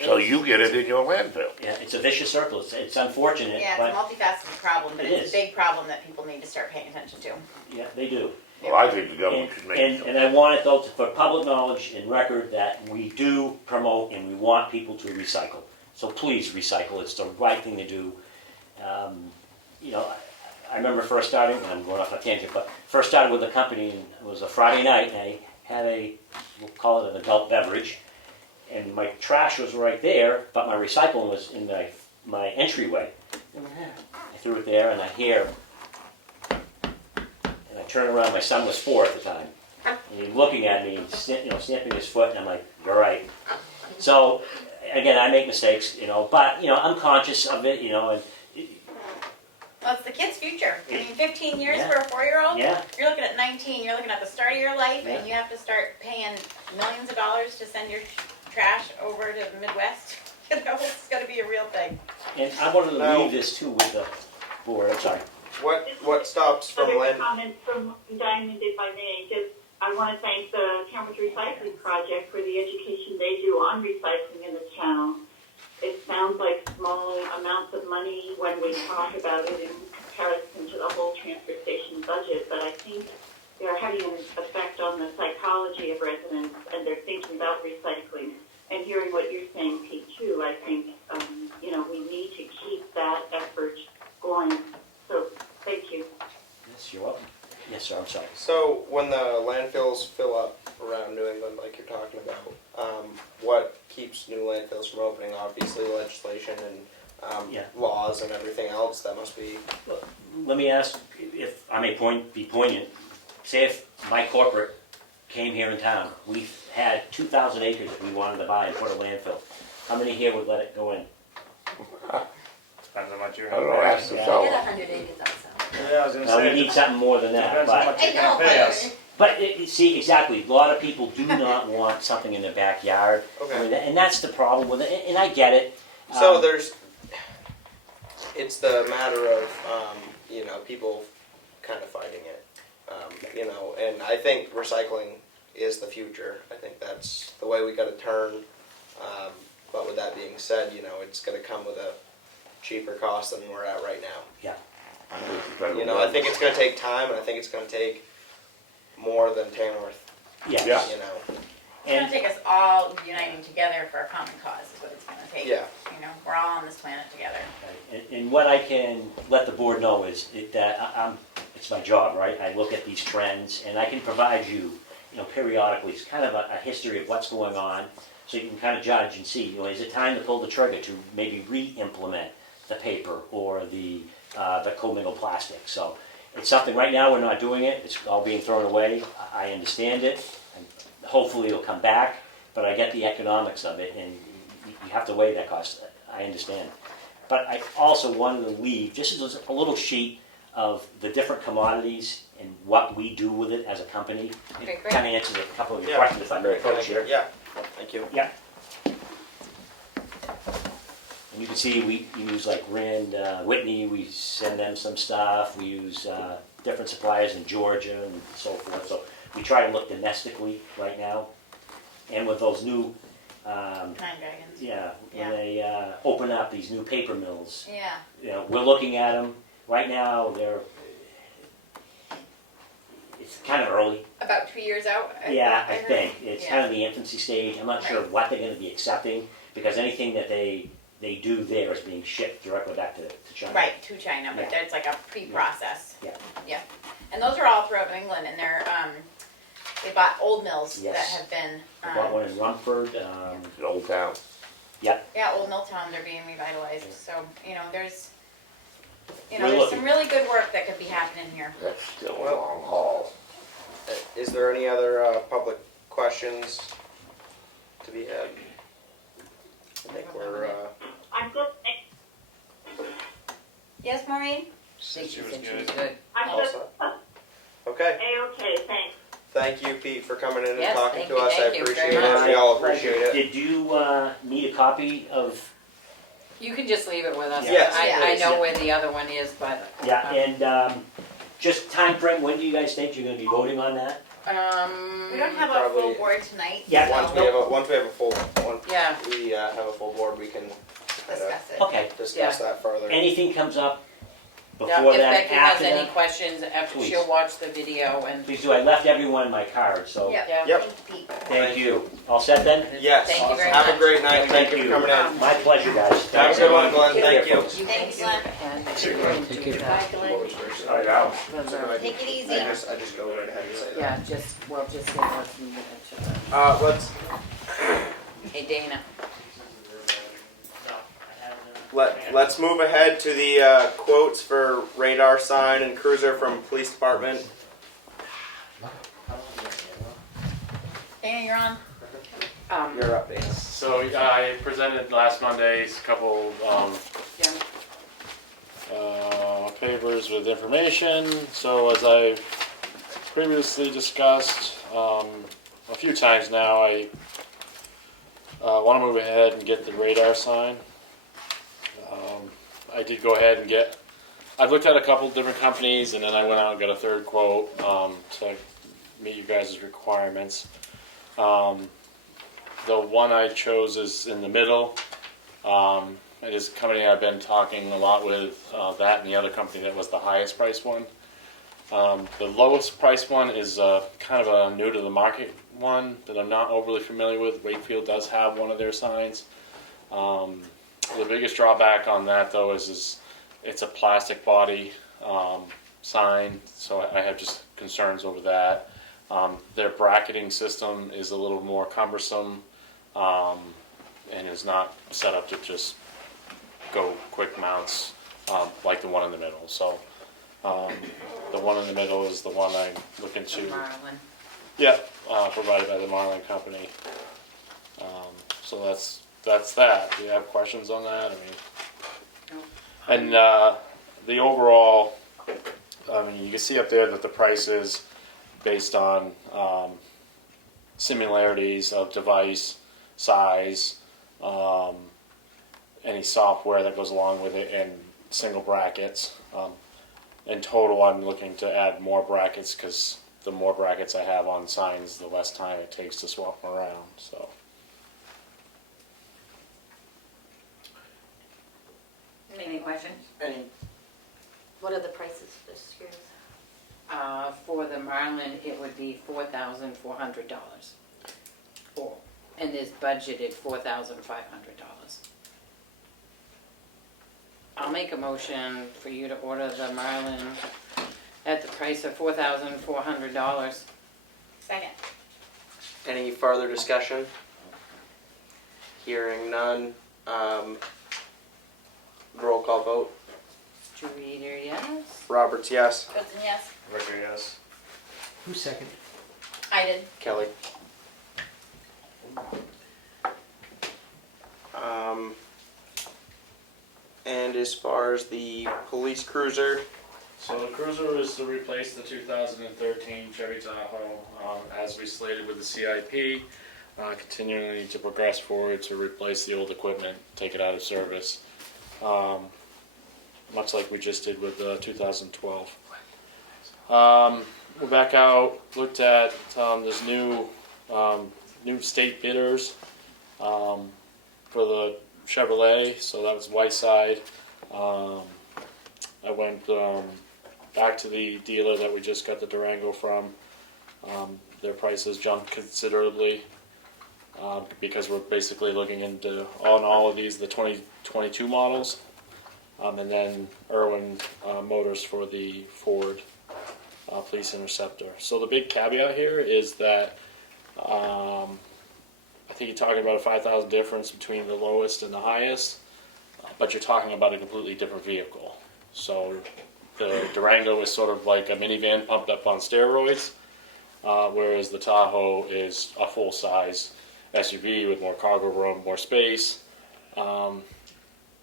So It's- you get it in your landfill. Yeah, it's a vicious circle. It's unfortunate, Yeah, but it's a multifaceted problem, but It it's is. a big problem that people need to start paying attention to. yeah, they do. Well, I think the government should make it. And I want it though, for public knowledge and record that we do promote and we want people to recycle. So please recycle, it's the right thing to do. I remember first starting, and I'm going off on a tangent, but first started with a company, and it was a Friday night, and I had we'll call it an adult beverage, and my trash was right there, but my recycling was in my entryway. I threw it there, and I hear, and I turn around, my son was 4 at the time, And he's looking at me, stamping his foot, and I'm like, you're right. So, again, I make mistakes, but, I'm conscious of it, and, Well, it's the kid's future. I mean, 15 years Yeah. for a 4-year-old? yeah, You're looking at 19, you're looking at the start of your life, Yeah. and you have to start paying millions of dollars to send your trash over to the Midwest. It's gonna be a real thing. and I wanted to Now- leave this too with the board, I'm sorry. What stops from Other land? comments from Diamond, if I may, I want to thank the Tamworth Recycling Project for the education they do on recycling in the town. It sounds like small amounts of money when we talk about it in comparison to the whole transfer station budget, but I think they're having an effect on the psychology of residents, and they're thinking about recycling. And hearing what you're saying, Pete, too, I think, we need to keep that effort going. So, thank you. Yes, you're welcome. Yes, sir, I'm sorry. So when the landfills fill up around New England, like you're talking about, what keeps new landfills from opening? Obviously, legislation and Yeah. laws and everything else. That must be. Let me ask, if I may be poignant, say if my corporate came here in town, we had 2,000 acres that we wanted to buy and put a landfill. How many here would let it go in? Depends on what you're I don't know, gonna ask the Yeah. fellow. 100 acres outside. pay. Yeah, I was gonna Now, we say, need something more than that, depends on but, what you're gonna pay us. see, exactly, a lot of people do not want something in their backyard. Okay. I mean, and that's the problem with it, and I get it. So Um, it's the matter of, people kind of fighting it, and I think recycling is the future. I think that's the way we got to turn. But with that being said, it's going to come with a cheaper cost than we're at right now. I think it's going to take time, and I think it's going to take more than Tamworth. Yeah, Yeah. It's and gonna take us all uniting together for a common cause is what it's gonna take. Yeah. We're all on this planet together. And what I can let the board know is that it's my job, right? I look at these trends, and I can provide you, periodically, it's kind of a history of what's going on, so you can kind of judge and see, is it time to pull the trigger to maybe re-implement the paper or the commingled plastic? So it's something, right now, we're not doing it, it's all being thrown away, I understand it, and hopefully it'll come back, but I get the economics of it, and you have to weigh that cost, I understand. But I also wanted to leave, just as a little sheet of the different commodities and what we do with it as a company. Okay, It great. kind of answers a couple of your Yeah. questions if I may approach here. Yeah. Thank you. Yeah. And you can see we use like Rand, Whitney, we send them some stuff. We use different suppliers in Georgia and so forth. So we try to look domestically right now. And with those new, Nine Dragons. when Yeah. they open up these new paper mills, Yeah. we're looking at them. Right now, it's kind of early. About 2 years out. I heard. think. It's Yeah. kind of the infancy stage. I'm not sure Right. what they're going to be accepting, because anything that they do there is being shipped directly back to China. Right, to China, but Yeah. there's like a pre-process. Yeah. Yeah. And those are all throughout New England, and they bought old mills that Yes. have been, I bought one in Rumford. The old town. yeah, old mill towns are being revitalized. So, there's, We're there's looking. some really good work that could be happening here. That's still a long haul. Is there any other public questions to be had? I think we're. I'm just, Yes, Maureen? Said she was said she was good. good. I'm All just, set. Okay. okay, thanks. Thank you, Pete, for coming in and Yes, talking thank to you, us. I thank you appreciate very it. much. We all appreciate it. Did you need a copy of? You can just leave it with us. Yes, I please. know where the other one is, but, Yeah, and just time frame. When do you guys think you're going to be voting on that? We don't have a full Probably- board tonight. Yeah. so Once we have a full yeah, board, we can discuss it. Okay. discuss that further. Anything comes up yeah, before if that, Becky has after any that, questions, after Please. she'll watch the video and, please do. I left everyone my card, so Yeah. yeah. Yep. Thank you, Pete. thank you. All set then? Yes. Thank you very Have much. a great night. Thank you for coming in. My pleasure, guys. Have a good one, Glenn. Take Thank care, you. folks. Thanks, Glenn. Take care. Bye, Glenn. I know. Take it easy. I just go right ahead and say that. Yeah, just say what's in the, Let's hey Dana. let's move ahead to the quotes for radar sign and cruiser from police department. you're on. You're up, Dan. So I presented last Monday's couple Yeah. papers with information. So as I previously discussed a few times now, I want to move ahead and get the radar sign. I did go ahead and I've looked at a couple different companies, and then I went out and got a third quote to meet you guys' requirements. The one I chose is in the middle. It is a company I've been talking a lot with, that and the other company that was the highest price one. The lowest price one is kind of a new to the market one that I'm not overly familiar with. Wakefield does have one of their signs. The biggest drawback on that though is it's a plastic body sign, so I have just concerns over that. Their bracketing system is a little more cumbersome and is not set up to just go quick mounts like the one in the middle. So the one in the middle is the one I'm looking to. Marlin. Yeah, provided by the Marlin Company. So that's that. Do you have questions on that? I mean, Nope. and the overall, I mean, you can see up there that the price is based on similarities of device, size, any software that goes along with it, and single brackets. In total, I'm looking to add more brackets because the more brackets I have on signs, the less time it takes to swap them around. So. Any questions? What are the prices this year? For the Marlin, it would be $4,400. And there's budgeted $4,500. I'll make a motion for you to order the Marlin at the price of $4,400. Second. Any further discussion? Hearing none. Roll call vote. Streeter, yes? Roberts, yes. Goodson, yes. Ricker, yes. Who seconded? I did. Kelly. And as far as the police cruiser, So the cruiser is to replace the 2013 Chevy Tahoe, as we slated with the CIP, continuing to progress forward to replace the old equipment, take it out of service, much like we just did with 2012. We're back out, looked at, there's new state bidders for the Chevrolet, so that was Whiteside. I went back to the dealer that we just got the Durango from. Their prices jumped considerably because we're basically looking into on all of these the 2022 models, and then Irwin Motors for the Ford Police Interceptor. So the big caveat here is that I think you're talking about a 5,000 difference between the lowest and the highest, but you're talking about a completely different vehicle. So the Durango is sort of like a minivan pumped up on steroids, whereas the Tahoe is a full-size SUV with more cargo room, more space.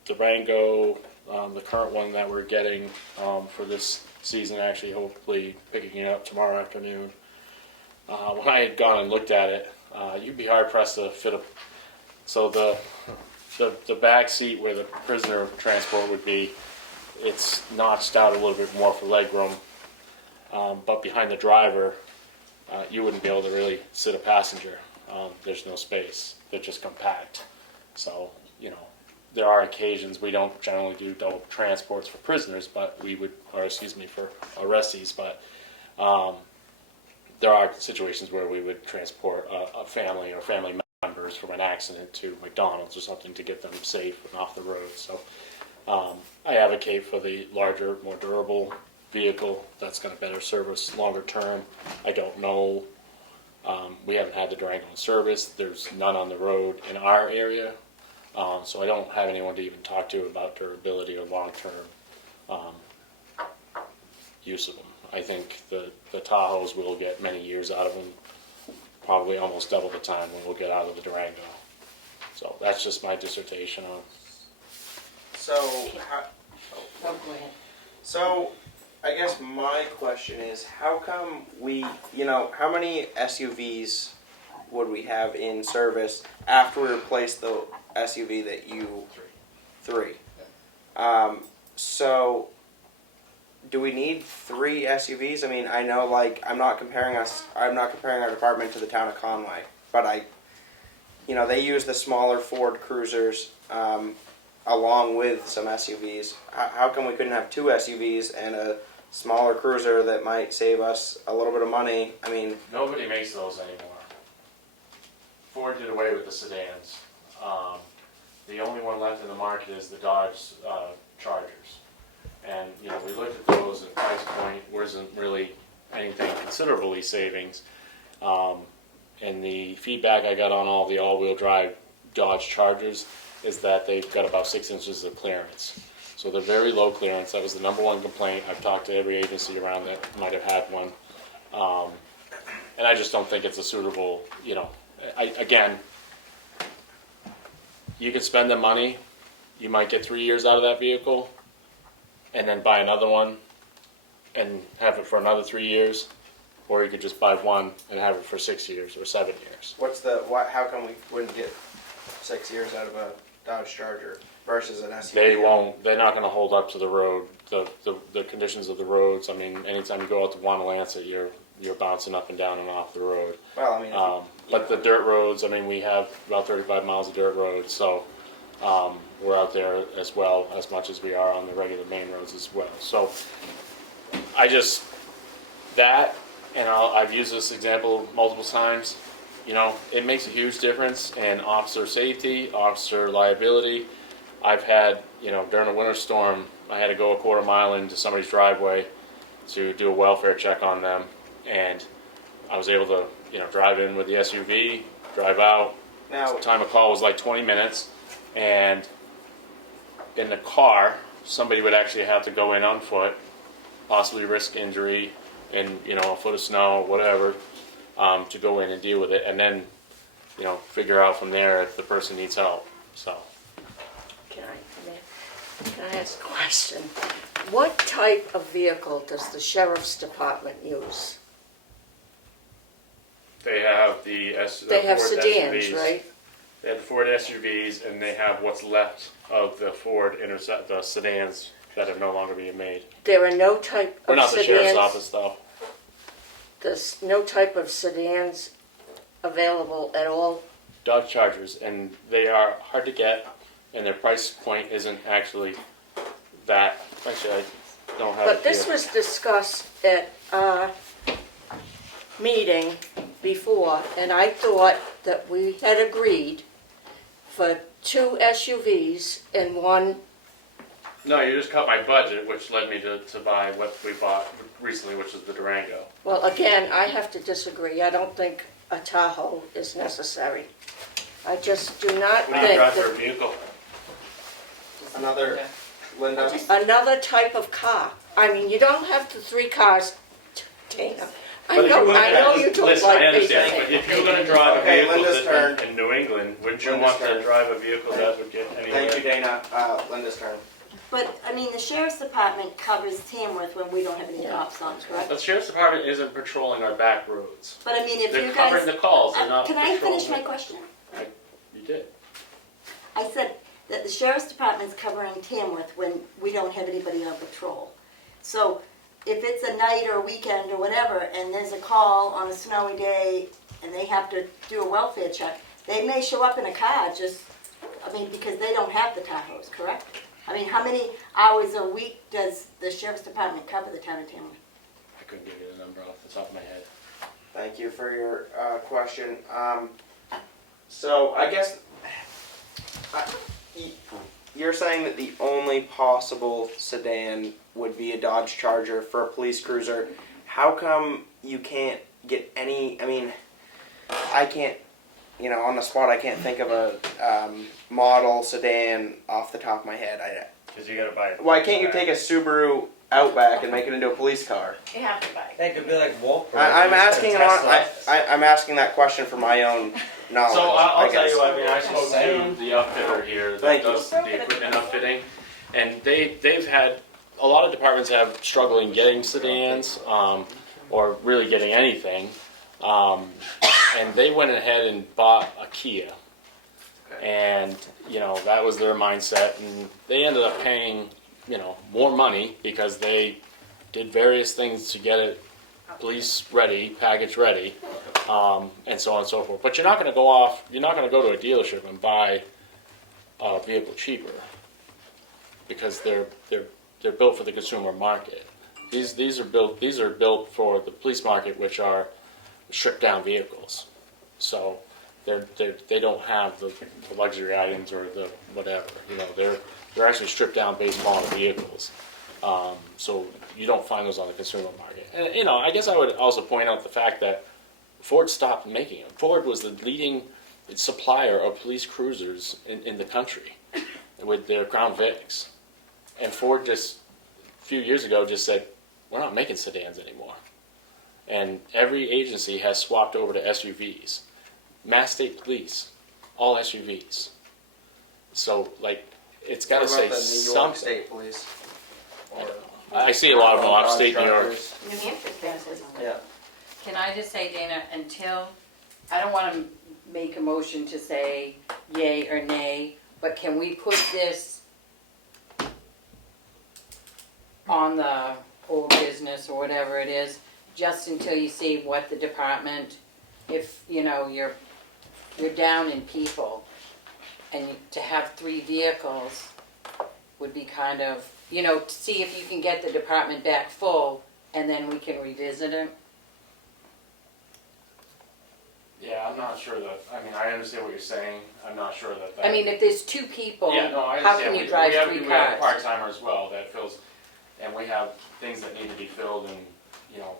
Durango, the current one that we're getting for this season, actually hopefully picking it up tomorrow afternoon. When I had gone and looked at it, you'd be hard pressed to fit a. So the back seat where the prisoner transport would be, it's notched out a little bit more for legroom, but behind the driver, you wouldn't be able to really sit a passenger. There's no space. They're just compact. So, there are occasions we don't generally do double transports for prisoners, but for arrestees, but there are situations where we would transport a family or family members from an accident to McDonald's or something to get them safe and off the road. So I advocate for the larger, more durable vehicle that's going to better service longer term. I don't know. We haven't had the Durango in service. There's none on the road in our area. So I don't have anyone to even talk to about durability or long-term use of them. I think the Tahoes will get many years out of them, probably almost double the time when we'll get out of the Durango. So that's just my dissertation on. So, Oh, go ahead. so I guess my question is, how come we, how many SUVs would we have in service after we replace the SUV that you? Three. So, do we need 3 SUVs? I mean, I know, like, I'm not comparing our department to the town of Conway, but they use the smaller Ford Cruisers, along with some SUVs. How come we couldn't have 2 SUVs and a smaller cruiser that might save us a little bit of money? I mean, Nobody makes those anymore. Ford did away with the sedans. The only one left in the market is the Dodge Chargers. And, we looked at those, and price point wasn't really anything considerably savings. And the feedback I got on all the all-wheel drive Dodge Chargers is that they've got about 6 inches of clearance. So they're very low clearance. That was the number one complaint. I've talked to every agency around that might have had one. And I just don't think it's a suitable, again, you can spend the money, you might get 3 years out of that vehicle, and then buy another one and have it for another 3 years, or you could just buy one and have it for 6 years or 7 years. how come we wouldn't get 6 years out of a Dodge Charger versus an SUV? They're not going to hold up to the road, the conditions of the roads. I mean, anytime you go out to Wanalancet, you're bouncing up and down and off the road. Well, I mean, But the dirt roads, I mean, we have about 35 miles of dirt roads, so we're out there as well, as much as we are on the regular main roads as well. So I've used this example multiple times, it makes a huge difference in officer safety, officer liability. I've had, during a winter storm, I had to go a quarter mile into somebody's driveway to do a welfare check on them, and I was able to, drive in with the SUV, drive out. now, The time of call was like 20 minutes, and in the car, somebody would actually have to go in on foot, possibly risk injury in, a foot of snow, whatever, to go in and deal with it, and then, figure out from there if the person needs help. So, Can I ask a question? What type of vehicle does the sheriff's department use? they have the They have Ford sedans, SUVs. right? They have the Ford SUVs, and they have what's left of the Ford the sedans that are no longer being made. There are no type We're of not the sheriff's sedans. office, though. There's no type of sedans available at all. Dodge Chargers, and they are hard to get, and their price point isn't actually that. Actually, I don't have But it this here. was discussed at our meeting before, and I thought that we had agreed for 2 SUVs and 1. No, you just cut my budget, which led me to buy what we bought recently, which is the Durango. Well, again, I have to disagree. I don't think a Tahoe is necessary. I just do not What do you think drive for a that vehicle? another, Linda? another type of car. I mean, you don't have the 3 cars, Dana. I But if you know, were I gonna- know you don't listen, like I understand, being but if you were going to drive a Okay, vehicle Linda's turn. in New England, wouldn't you Linda's want to turn. drive a vehicle that would get anywhere? Thank you, Dana. Linda's turn. But, I mean, the sheriff's department covers Tamworth when we don't have any cops on, correct? The sheriff's department isn't patrolling our back roads. But I mean, if They're you covering guys, the calls, they're not can I finish my patrolling. question? You did. I said that the sheriff's department's covering Tamworth when we don't have anybody on patrol. So if it's a night or a weekend or whatever, and there's a call on a snowy day, and they have to do a welfare check, they may show up in a car because they don't have the Tahoes, correct? I mean, how many hours a week does the sheriff's department cover the town of Tamworth? I couldn't give you the number off the top of my head. Thank you for your question. So I guess you're saying that the only possible sedan would be a Dodge Charger for a police cruiser. How come you can't get any? I mean, I can't. On the spot, I can't think of a model sedan off the top of my head. Because you gotta buy. Why can't you take a Subaru Outback and make it into a police car? You have to buy. They could be like Wolf. I'm asking. I'm asking that question for my own knowledge. So I'll I tell guess. you, I mean, I spoke to the outfitter here that Thank you. does the equipment outfitting, and they've had, a lot of departments have struggling getting sedans, or really getting anything, and they went ahead and bought a Kia. And, you know, that was their mindset, and they ended up paying, you know, more money because they did various things to get it police ready, package ready, and so on and so forth. But you're not going to go to a dealership and buy a vehicle cheaper because they're built for the consumer market. These are built for the police market, which are stripped down vehicles. So they don't have the luxury items or the whatever. You know, they're actually stripped down base model vehicles. So you don't find those on the consumer market. And you know, I guess I would also point out the fact that Ford stopped making them. Ford was the leading supplier of police cruisers in the country with their Crown Vics. And Ford just a few years ago just said, we're not making sedans anymore. And every agency has swapped over to SUVs. Mass State Police, all SUVs. So, like, it's got to What say about the New York something. State Police? I see a lot of them upstate New York. New Hampshire's fast. Yeah. Can I just say, Dana, until, I don't want to make a motion to say yay or nay, but can we put this on the old business or whatever it is, just until you see what the department, if, you know, you're down in people, and to have 3 vehicles would be kind of, you know, to see if you can get the department back full, and then we can revisit it. Yeah, I'm not sure that, I mean, I understand what you're saying. I'm not sure that. I mean, if there's 2 people, Yeah, no, I how understand. can you drive 3 We have a cars? part-timer as well that fills, and we have things that need to be filled and, you know,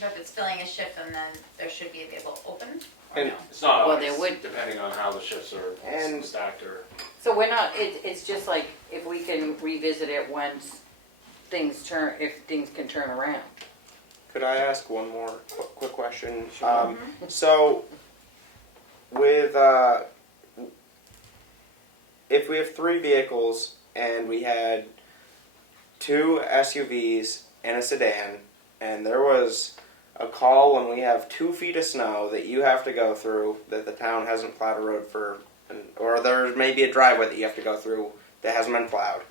But if it's filling a shift, and then there should be a vehicle open. And it's not Well, always, there would- depending on how the shifts are And- stacked or. So we're not, it's just like, if we can revisit it once things turn, if things can turn around. could I ask one more quick question? So, with if we have 3 vehicles and we had 2 SUVs and a sedan, and there was a call when we have 2 feet of snow that you have to go through that the town hasn't plowed a road for, or there may be a driveway that you have to go through that hasn't been plowed.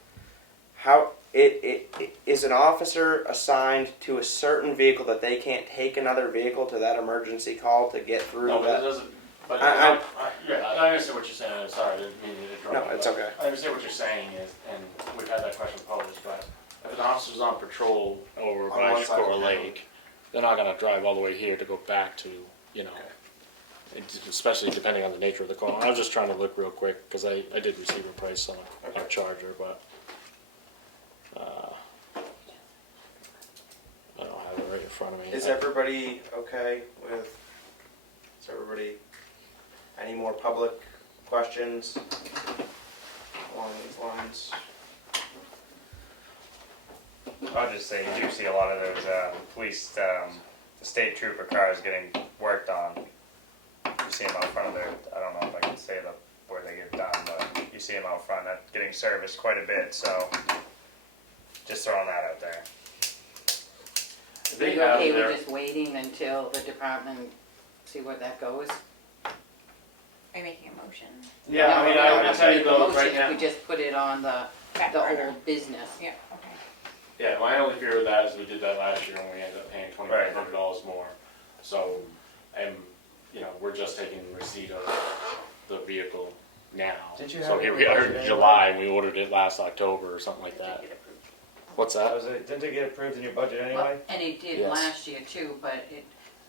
How it is an officer assigned to a certain vehicle that they can't take another vehicle to that emergency call to get through No, but that? it doesn't, but, I- yeah, I understand what you're saying. I'm sorry, I didn't mean to interrupt. No, it's but okay. I understand what you're saying is, and we've had that question posed, but if an officer's on patrol over On by one side of Shore town. Lake, they're not gonna drive all the way here to go back to, you know, especially depending on the nature of the call. I was just trying to look real quick, because I did receive a price on a Charger, but, I don't have it right in front of me. Is everybody okay with? Is everybody? Any more public questions along these lines? I'll just say, you do see a lot of those police, the state trooper cars getting worked on. You see them out front of their, I don't know if I can say where they get done, but you see them out front, getting serviced quite a bit, so just throwing that out there. Are They you have okay their- with just waiting until the department, see where that goes? Are you making a motion? Yeah, No, I mean, we I don't would have to tell you make a though, motion right if now. we just put it on the Back burner. old business. Yeah, okay. Yeah, my only fear with that is we did that last year and we ended up paying $2,500 more. So, and, you know, we're just taking receipt of the vehicle now. Did you So have here it we are budgeted in anyway? July and we ordered it last October or something like that. What's that? Didn't it get approved in your budget Well, anyway? and it did Yes. last year too, but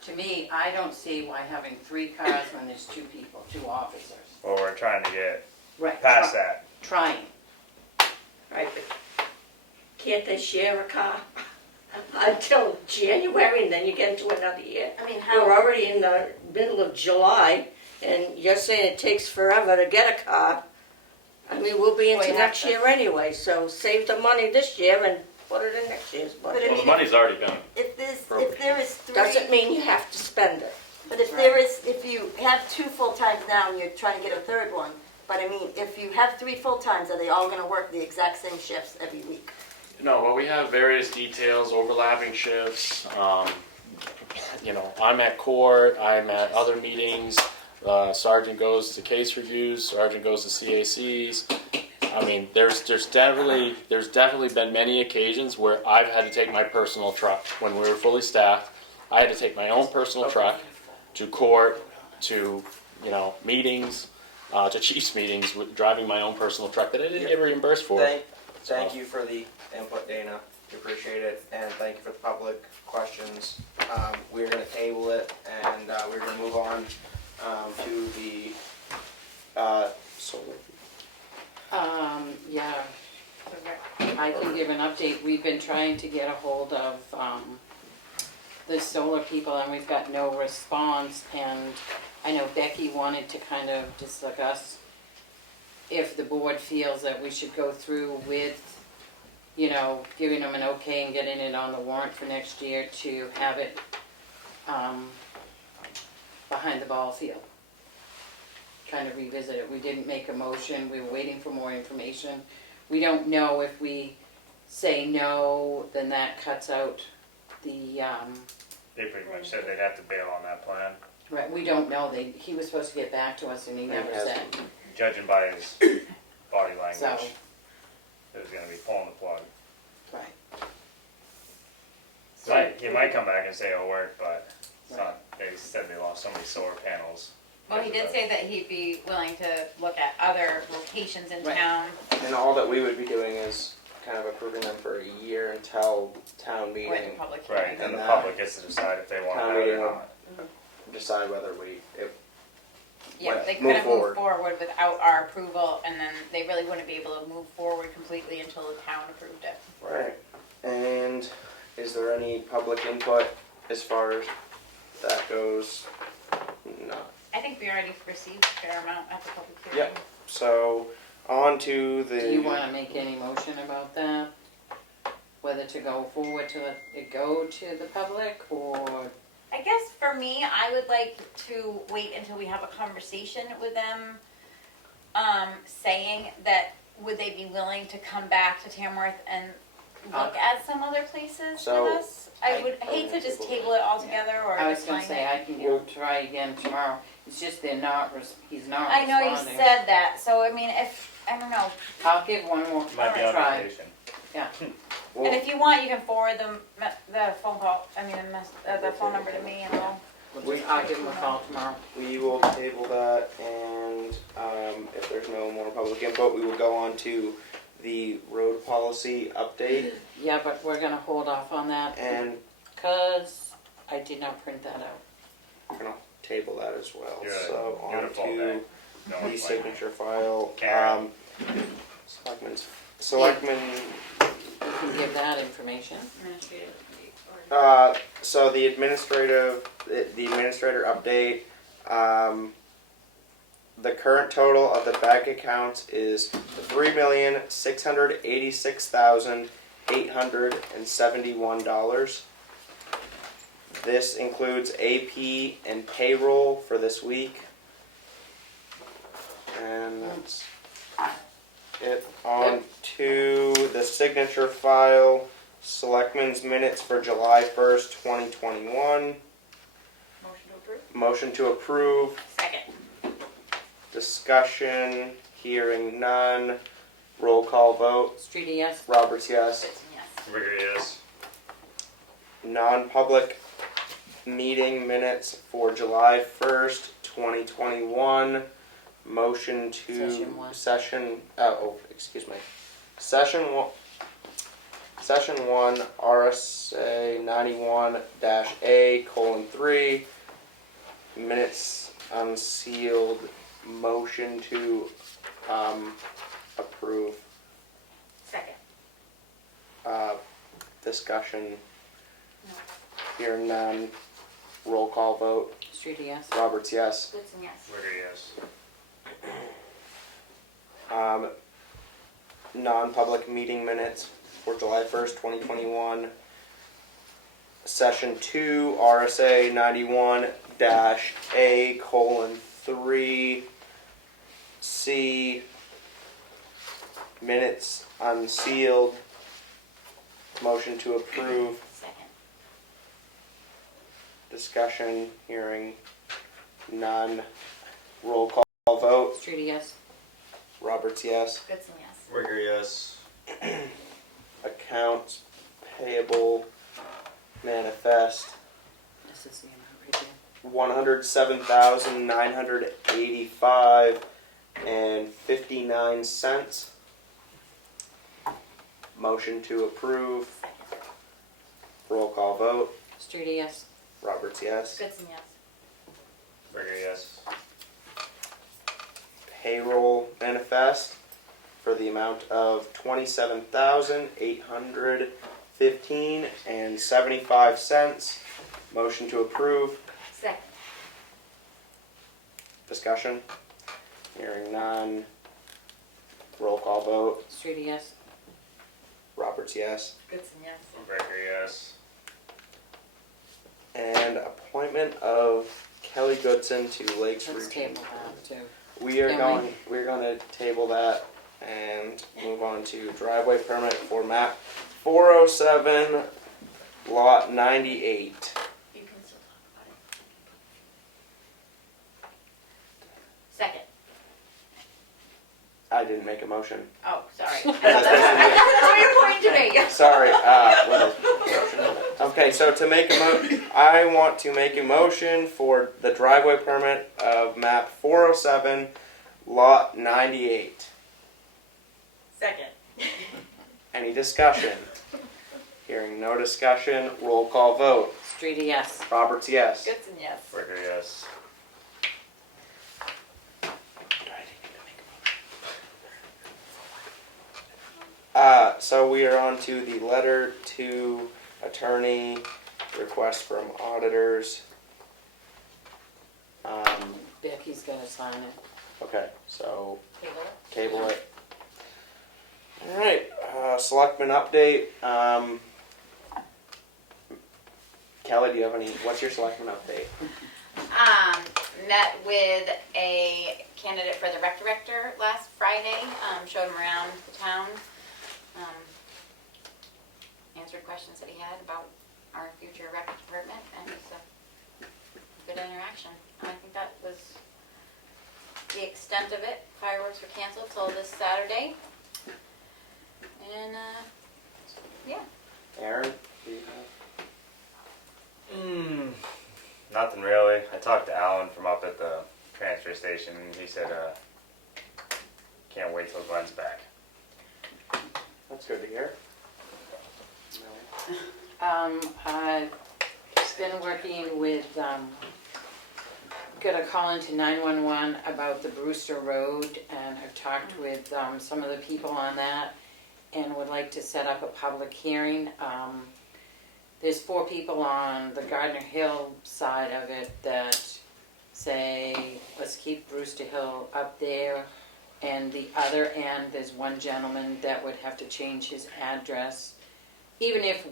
to me, I don't see why having 3 cars when there's 2 people, 2 officers. Well, we're trying to get Right. past that. Trying. Right, but can't they share a car until January and then you get into another year? I mean, We're how, already in the middle of July and you're saying it takes forever to get a car. I mean, we'll be Well, into you have next to- year anyway, so save the money this year and put it in next year's But budget. I Well, mean, the money's already been. if there is three. Doesn't mean you have to spend it. But if you have 2 full-times now and you're trying to get a third one, but I mean, if you have 3 full-times, are they all gonna work the exact same shifts every week? No, well, we have various details, overlapping shifts. You know, I'm at court, I'm at other meetings. Sergeant goes to case reviews, sergeant goes to CACs. I mean, there's definitely been many occasions where I've had to take my personal truck when we were fully staffed. I had to take my own personal truck to court, to meetings, to chiefs meetings, with driving my own personal truck that I didn't get reimbursed for. Thank you for the input, Dana. We appreciate it, and thank you for the public questions. We're going to table it, and we're going to move on to the solar. Yeah, I can give an update. We've been trying to get a hold of the solar people, and we've got no response. And I know Becky wanted to kind of discuss if the board feels that we should go through with, giving them an okay and getting it on the warrant for next year to have it behind the ball field. Kind of revisit it. We didn't make a motion. We were waiting for more information. We don't know if we say no, then that cuts out the, They pretty much said they'd have to bail on that plan, right, we don't know. He was supposed to get back to us and he never said. judging by his body language. So, It was gonna be pulling the plug. right. He might come back and say it'll work, but it's not. They said they lost so many solar panels. Well, he did say that he'd be willing to look at other locations in Right. town. And all that we would be doing is kind of approving them for a year until town meeting. With the public Right, hearing. and the And public gets to decide if they want to town have it meeting or will not. decide whether Yeah, Right, they move couldn't forward. move forward without our approval, and then they really wouldn't be able to move forward completely until the town approved it. Right. And is there any public input as far as that goes? No. I think we already received a fair amount at the public hearing. Yep. So on to the. Do you want to make any motion about that? Whether to go forward to let it go to the public or? I guess for me, I would like to wait until we have a conversation with them, saying that would they be willing to come back to Tamworth and look at some other places So, with us? I would hate to just table it altogether or I was just gonna find say, it. I can give, try again tomorrow. It's just he's not I know you responding. said that, so I mean, I don't know. I'll give one more Might be on try. vacation. Well, And if you want, you can forward the phone call, the phone number to me and I'll give him a call tomorrow. we will table that, and if there's no more public input, we will go on to the road policy update. Yeah, but we're gonna hold off on that And because I did not print that out. we're gonna table that as well. You're So on beautiful day. to No the one's signature file. Karen. Selectmen. You can give that information. So the administrator update. The current total of the bank accounts is $3,686,871. This includes AP and payroll for this week. And that's it. On to the signature file. Selectmen's minutes for July 1st, 2021. motion to approve. Motion to approve. Second. Discussion. Hearing none. Roll call vote. Streety, yes? Roberts, yes. Yes. Rigger, yes. Non-public meeting minutes for July 1st, 2021. Motion to Session one. Session 1, RSA 91-A:3. Minutes unsealed. Motion to approve. Second. Discussion. No. Hearing none. Roll call vote. Streety, yes? Roberts, yes. Goodson, yes. Rigger, yes. Non-public meeting minutes for July 1st, 2021. Session 2, RSA 91-A:3 C. Minutes unsealed. Motion to approve. Second. Discussion, hearing none. Roll call vote. Streety, yes. Roberts, yes. Goodson, yes. Rigger, yes. Accounts payable manifest This is the amount right there. 107,985.59 Motion to approve. Second. Roll call vote. Streety, yes. Roberts, yes. Goodson, yes. Rigger, yes. Payroll manifest for the amount of $27,815.75. Motion to approve. Second. Discussion. Hearing none. Roll call vote. Streety, yes. Roberts, yes. Goodson, yes. Rigger, yes. And appointment of Kelly Goodson to Lakes Let's Region. table that too. We're Can we? going to table that and move on to driveway permit for map 407, lot 98. You can still talk about it. Second. I didn't make a motion. Oh, sorry. I thought you were pointing to me. Sorry. Okay, so to make I want to make a motion for the driveway permit of map 407, lot 98. Second. Any discussion? Hearing no discussion, roll call vote. Streety, yes. Roberts, yes. Goodson, yes. Rigger, yes. So we are on to the letter to attorney, request from auditors. Becky's gonna sign it. Okay, so Table it. table it. All right, selectmen update. Kelly, do you have any? What's your selectmen update? Met with a candidate for the rec director last Friday, showed him around the town, answered questions that he had about our future rec department, and it was a good interaction. And I think that was the extent of it. Fireworks were canceled till this Saturday. And, yeah. Aaron, do you have? Nothing really. I talked to Alan from up at the transfer station, and he said, can't wait till Glenn's back. That's good to hear. I've been working with, got a call into 911 about the Brewster Road, and I've talked with some of the people on that, and would like to set up a public hearing. There's 4 people on the Gardner Hill side of it that say, let's keep Brewster Hill up there. And the other end, there's one gentleman that would have to change his address. Even if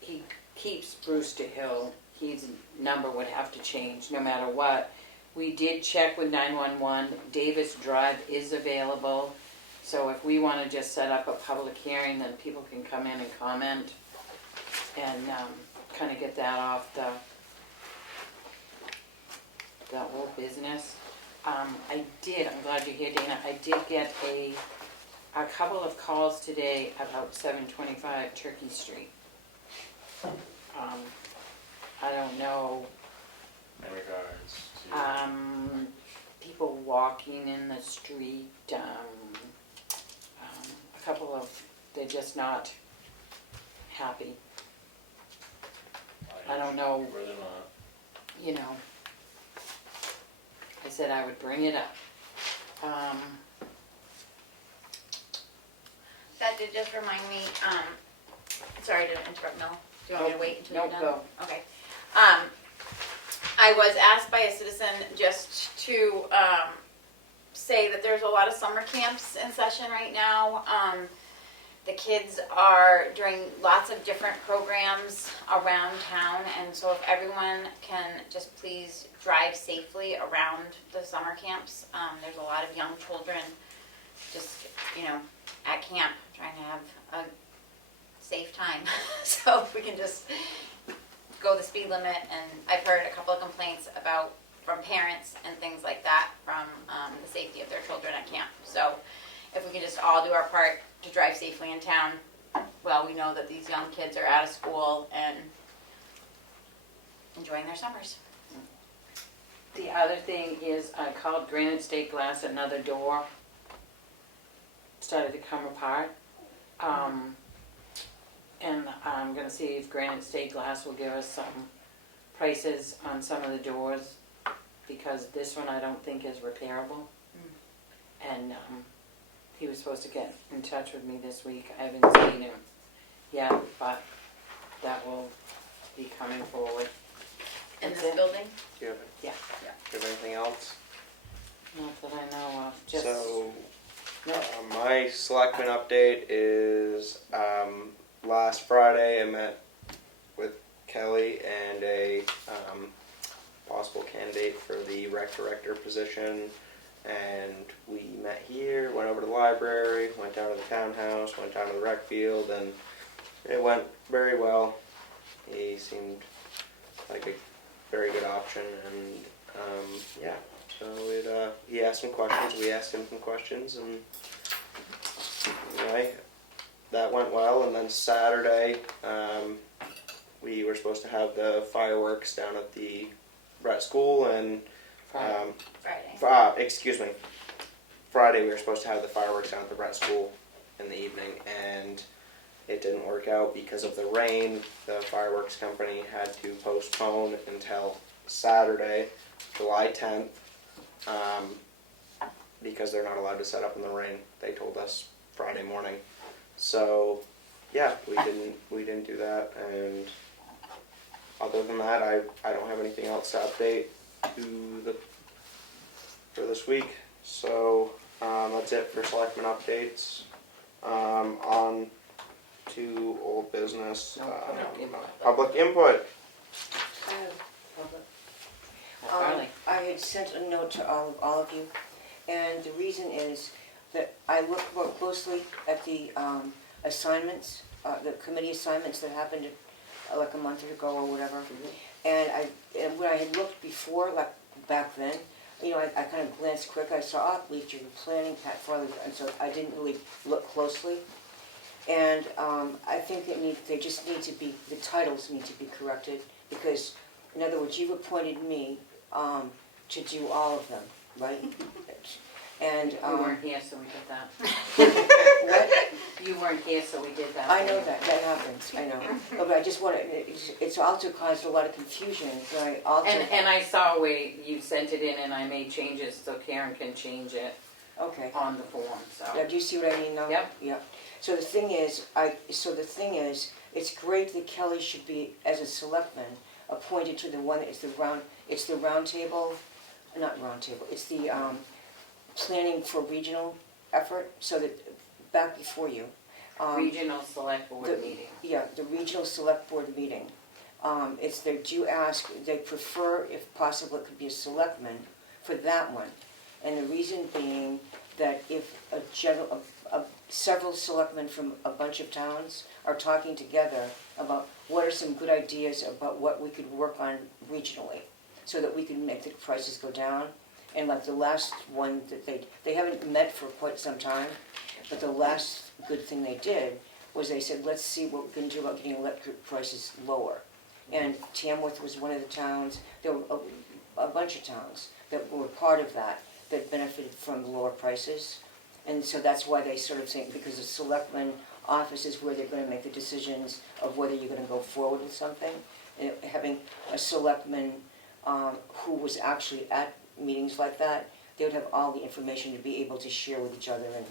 he keeps Brewster Hill, his number would have to change no matter what. We did check with 911. Davis Drive is available. So if we want to just set up a public hearing, then people can come in and comment and kind of get that off the whole business. I'm glad you're here, Dana. I did get a couple of calls today about 725 Turkey Street. I don't know, In regards to... people walking in the street, a couple of, they're just not happy. I don't know, Where they're not. you know. I said I would bring it up. That did just remind me, sorry to interrupt, Mel. Do you want me to wait until you're done? Nope, Okay. I was asked by a citizen just to say that there's a lot of summer camps in session right now. The kids are doing lots of different programs around town, and so if everyone can just please drive safely around the summer camps. There's a lot of young children just, at camp trying to have a safe time. So if we can just go the speed limit, and I've heard a couple of complaints from parents and things like that from the safety of their children at camp. So if we can just all do our part to drive safely in town, well, we know that these young kids are out of school and enjoying their summers. The other thing is I called Granite State Glass another door. Started to come apart. And I'm gonna see if Granite State Glass will give us some prices on some of the doors, because this one I don't think is repairable. And he was supposed to get in touch with me this week. I haven't seen him yet, but that will be coming forward. In That's this it. building? Do you have, Yeah. do you have anything else? Not that I know of, just. So, No. my selectman update is, last Friday I met with Kelly and a possible candidate for the rec director position, and we met here, went over to the library, went down to the townhouse, went down to the rec field, and it went very well. He seemed like a very good option, and yeah, so he asked some questions, we asked him some questions, and anyway, that went well. And then Saturday, we were supposed to have the fireworks down at the Brett School, and Friday. excuse me, Friday we were supposed to have the fireworks down at the Brett School in the evening, and it didn't work out because of the rain. The fireworks company had to postpone until Saturday, July 10th, because they're not allowed to set up in the rain. They told us Friday morning. So yeah, we didn't do that, and other than that, I don't have anything else to update for this week. So that's it for selectmen updates. On to old business. Public input. Harley. I had sent a note to all of you, and the reason is that I looked more closely at the assignments, the committee assignments that happened like a month ago or whatever, and when I had looked before, like back then, I kind of glanced quick. I saw bleacher planning, Pat Farley, and so I didn't really look closely. And I think they just need to be, the titles need to be corrected, because, in other words, you appointed me to do all of them, right? And You weren't here, so we did that. what? You weren't here, so we did that. I know that happens. I know, but I just want to. It's also caused a lot of confusion. So I also. And I saw where you sent it in, and I made changes so Karen can change it Okay. on the form. So. Yeah, do you see what I mean now? Yep. Yep. So the thing is, it's great that Kelly should be, as a selectman, appointed to the one that is it's the round table, not round table, it's the planning for regional effort, so that, back before you. Regional select board meeting. Yeah, the regional select board meeting. They prefer, if possible, it could be a selectman for that one. And the reason being that if several selectmen from a bunch of towns are talking together about what are some good ideas about what we could work on regionally, so that we can make the prices go down. And like the last one that they haven't met for quite some time, but the last good thing they did was they said, let's see what we can do about getting electric prices lower. And Tamworth was one of the towns. There were a bunch of towns that were part of that benefited from the lower prices. And so that's why they sort of think, because the selectman office is where they're going to make the decisions of whether you're going to go forward with something. And having a selectman who was actually at meetings like that, they would have all the information to be able to share with each other. And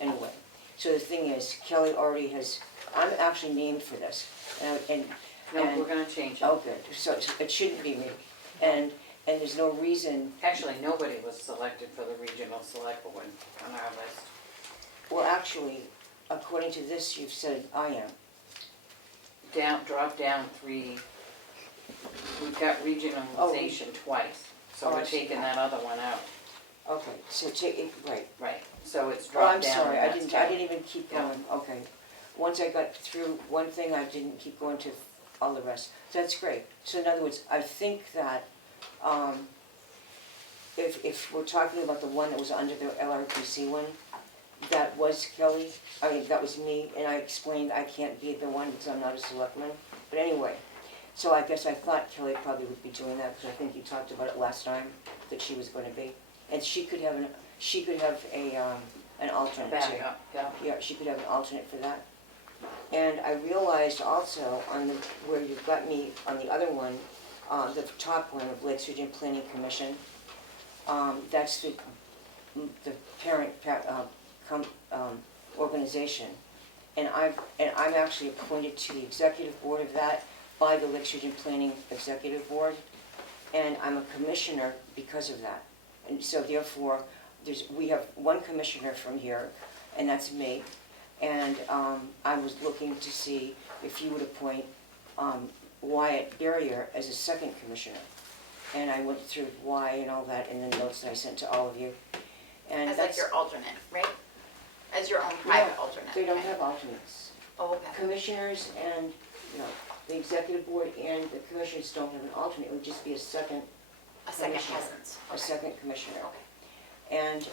anyway, so the thing is, Kelly already has. I'm actually named for this, No, we're going to change it. Oh, good. So it shouldn't be me. And and there's no reason, Actually, nobody was selected for the regional select board on our list. well, actually, according to this, you've said I am. Drop down 3, we've got regionalization twice, so Oh, I we're see. taking that other one out. Okay, so take it, right. Right, so it's Oh, I'm dropped down. sorry, I that's didn't even keep Yeah. going, okay. Once I got through one thing, I didn't keep going to all the rest. So that's great. So in other words, I think that, if we're talking about the one that was under the LRPC one, that was Kelly, I mean, that was me, and I explained I can't be the one because I'm not a selectman. But anyway, so I guess I thought Kelly probably would be doing that, because I think you talked about it last time, that she was gonna be. And she could have an alternate too. Back up, yeah. Yeah, she could have an alternate for that. And I realized also on the, where you got me on the other one, the top one of Lakes Region Planning Commission, that's the parent organization. And I'm actually appointed to the executive board of that by the Lakes Region Planning Executive Board. And I'm a commissioner because of that. And so therefore, we have one commissioner from here, and that's me. And I was looking to see if you would appoint Wyatt Barrier as a second commissioner. And I went through why and all that in the notes that I sent to all of you. And As like your alternate, right? As your own private No, alternate. They don't okay. have alternates. Oh, okay. Commissioners and, the executive board and the commissioners don't have an alternate. It would just be a second A second commissioner. presence. A Okay. second commissioner. Okay. And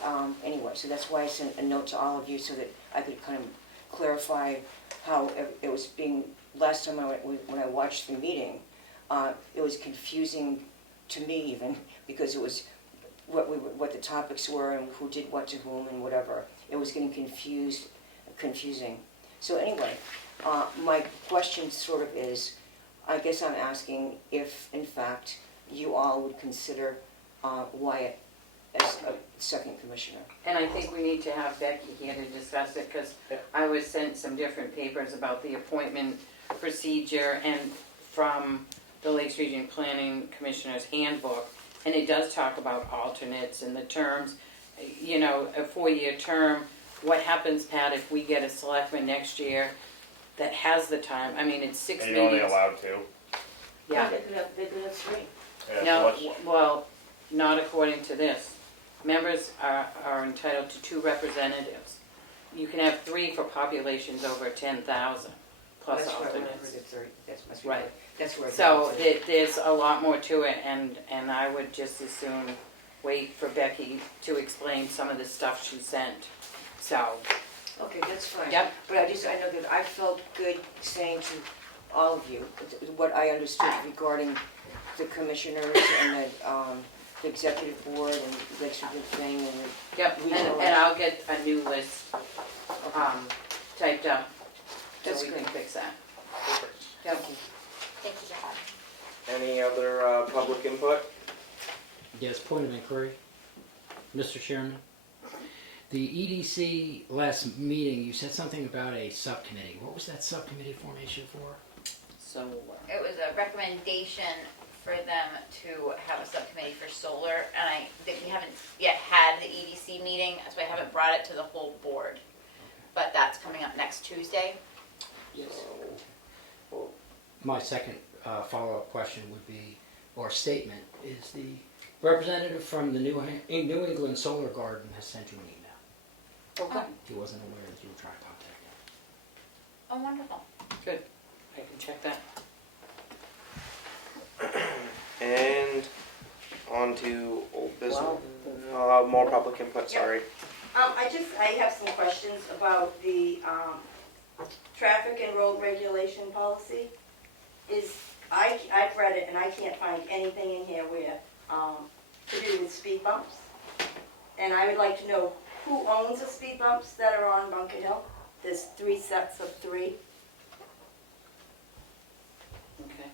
anyway, so that's why I sent a note to all of you, so that I could kind of clarify how it was being, last time when I watched the meeting, it was confusing to me even, because it was what the topics were and who did what to whom and whatever. It was getting confusing. So anyway, my question sort of is, I guess I'm asking if, in fact, you all would consider Wyatt as a second commissioner. And I think we need to have Becky here to discuss it, because I was sent some different papers about the appointment procedure and from the Lakes Region Planning Commissioner's Handbook, and it does talk about alternates and the terms, a 4-year term. What happens, Pat, if we get a selectman next year that has the time? I mean, it's 6 Are meetings. you only allowed 2? Yeah. They could have 3. Yeah, so No, what's- well, not according to this. Members are entitled to 2 representatives. You can have 3 for populations over 10,000, plus That's right, whatever alternates. the 30, that's must be Right. That's where. So there's a lot more to it, and I would just as soon wait for Becky to explain some of the stuff she sent. So, Okay, that's fine. Yep. But I know that I felt good saying to all of you what I understood regarding the commissioners and the executive board and the legislative thing and the. yep, and I'll get a new list typed up, so That's we can great. fix that. Thank you. Thank you, John. Any other public input? Yes, point of inquiry. Mr. Chairman, the EDC last meeting, you said something about a subcommittee. What was that subcommittee formation for? So, It was a recommendation for them to have a subcommittee for solar, and we haven't yet had the EDC meeting, so I haven't brought it to the whole board. But that's coming up next Tuesday. Yes. My second follow-up question would be, or statement, is the representative from the New England Solar Garden has sent you an email. okay, He wasn't aware that you were trying to contact him. Oh, wonderful. good. I can check that. And on to old business. Wow. More public input, sorry. I have some questions about the, traffic and road regulation policy. I've read it and I can't find anything in here where, to do with speed bumps. And I would like to know who owns the speed bumps that are on Bunker Hill? There's 3 sets of 3. Okay,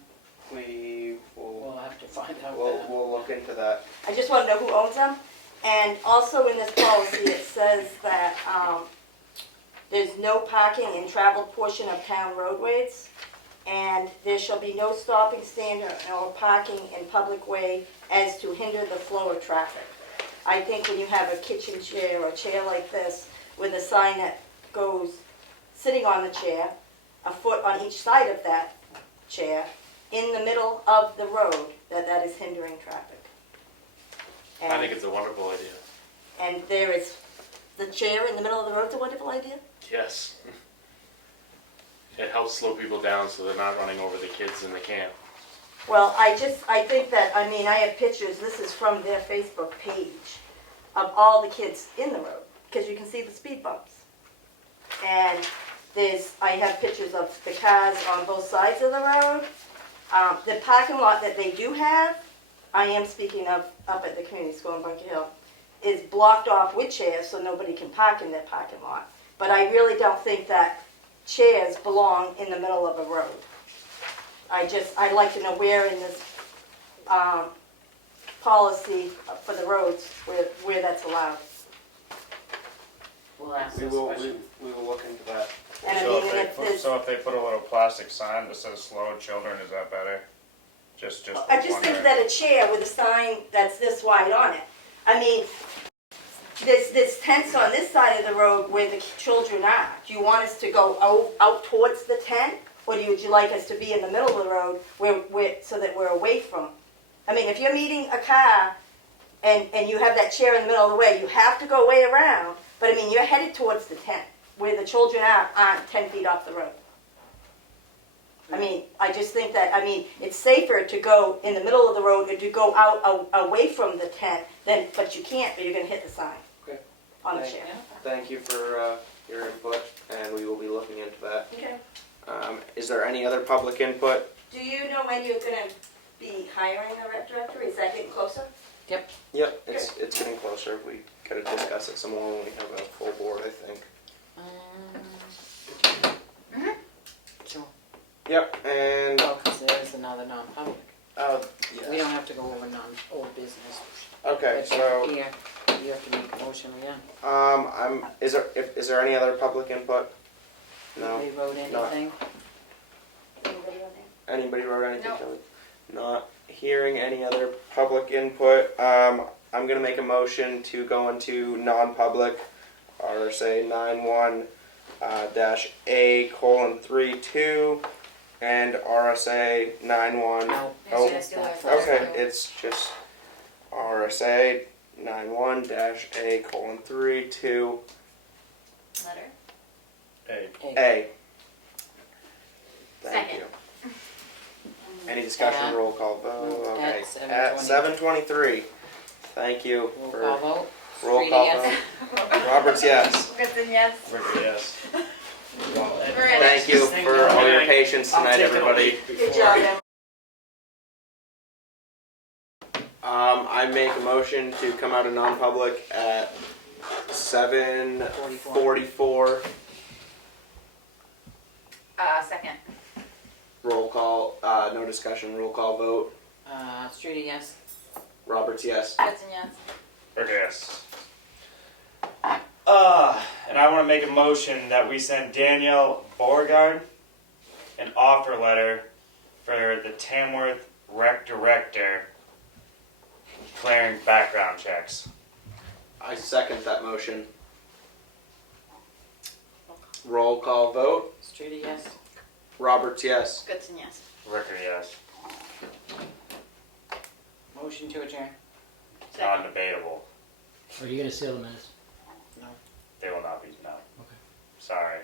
We will, we'll have to find out that. we'll look into that. I just want to know who owns them. And also in this policy, it says that there's no parking in traveled portion of town roadways. and there shall be no stopping, stand, or parking in public way as to hinder the flow of traffic. I think when you have a kitchen chair or a chair like this with a sign that goes sitting on the chair, a foot on each side of that chair, in the middle of the road, that is hindering traffic. I think it's a wonderful idea. And there is, the chair in the middle of the road is a wonderful idea? Yes. It helps slow people down so they're not running over the kids in the camp. Well, I think that, I mean, I have pictures, this is from their Facebook page, of all the kids in the road, because you can see the speed bumps. And I have pictures of the cars on both sides of the road. The parking lot that they do have, I am speaking of up at the community school in Bunker Hill, is blocked off with chairs so nobody can park in their parking lot. But I really don't think that chairs belong in the middle of a road. I'd like to know where in this policy for the roads where that's allowed. We'll ask We this will, question. we will look into that. And I So mean, if they put a little plastic sign that says slow children, is that better? Just I just think wondering. that a chair with a sign that's this wide on it. I mean, there's tents on this side of the road where the children are. Do you want us to go out towards the tent? Or would you like us to be in the middle of the road so that we're away from? I mean, if you're meeting a car and you have that chair in the middle of the way, you have to go way around. But I mean, you're headed towards the tent where the children aren't 10 feet off the road. I mean, I just think that, I mean, it's safer to go in the middle of the road or to go out away from the tent, but you can't, or you're going to hit the sign Okay. on the Thank chair. Thank you for your input, and we will be looking into that. Okay. Is there any other public input? Do you know when you're going to be hiring a rec director? Is that getting closer? Yep, it's getting closer. We got to discuss it some more when we have a full board, I think. Sure. Yep, and Oh, because there is another non-public. yes. We don't have to go over old business. Okay, But so here, you have to make a motion again. is there any other public input? No. Anybody wrote anything? Anybody wrote anything? No. Kelly? Not hearing any other public input. I'm gonna make a motion to go into non-public, RSA 91 -A:32 and RSA 91. No. Oh, Yes, do it. okay, it's just RSA 91-A:32 Letter. Hey, A. Thank Second. you. Any discussion? At- Roll call vote. at Okay. 7:20. At 7:23. Thank you Roll for call vote. roll Street, call yes? vote. Roberts, yes. Goodson, yes. River, yes. Thank you for all your patience tonight, everybody. Good job, Em. I make a motion to come out of non-public at 7:44. Second. Roll call, no discussion, roll call vote. Street, yes? Roberts, yes. Goodson, yes. River, yes. And I want to make a motion that we send Danielle Beauregard an offer letter for the Tamworth Rec Director clearing background checks. I second that motion. Roll call vote. Street, yes? Roberts, yes. Goodson, yes. Ricker, yes. Motion to adjourn. Second. Non-debatable. Are you gonna seal the minutes? They will not be, no. Okay. Sorry.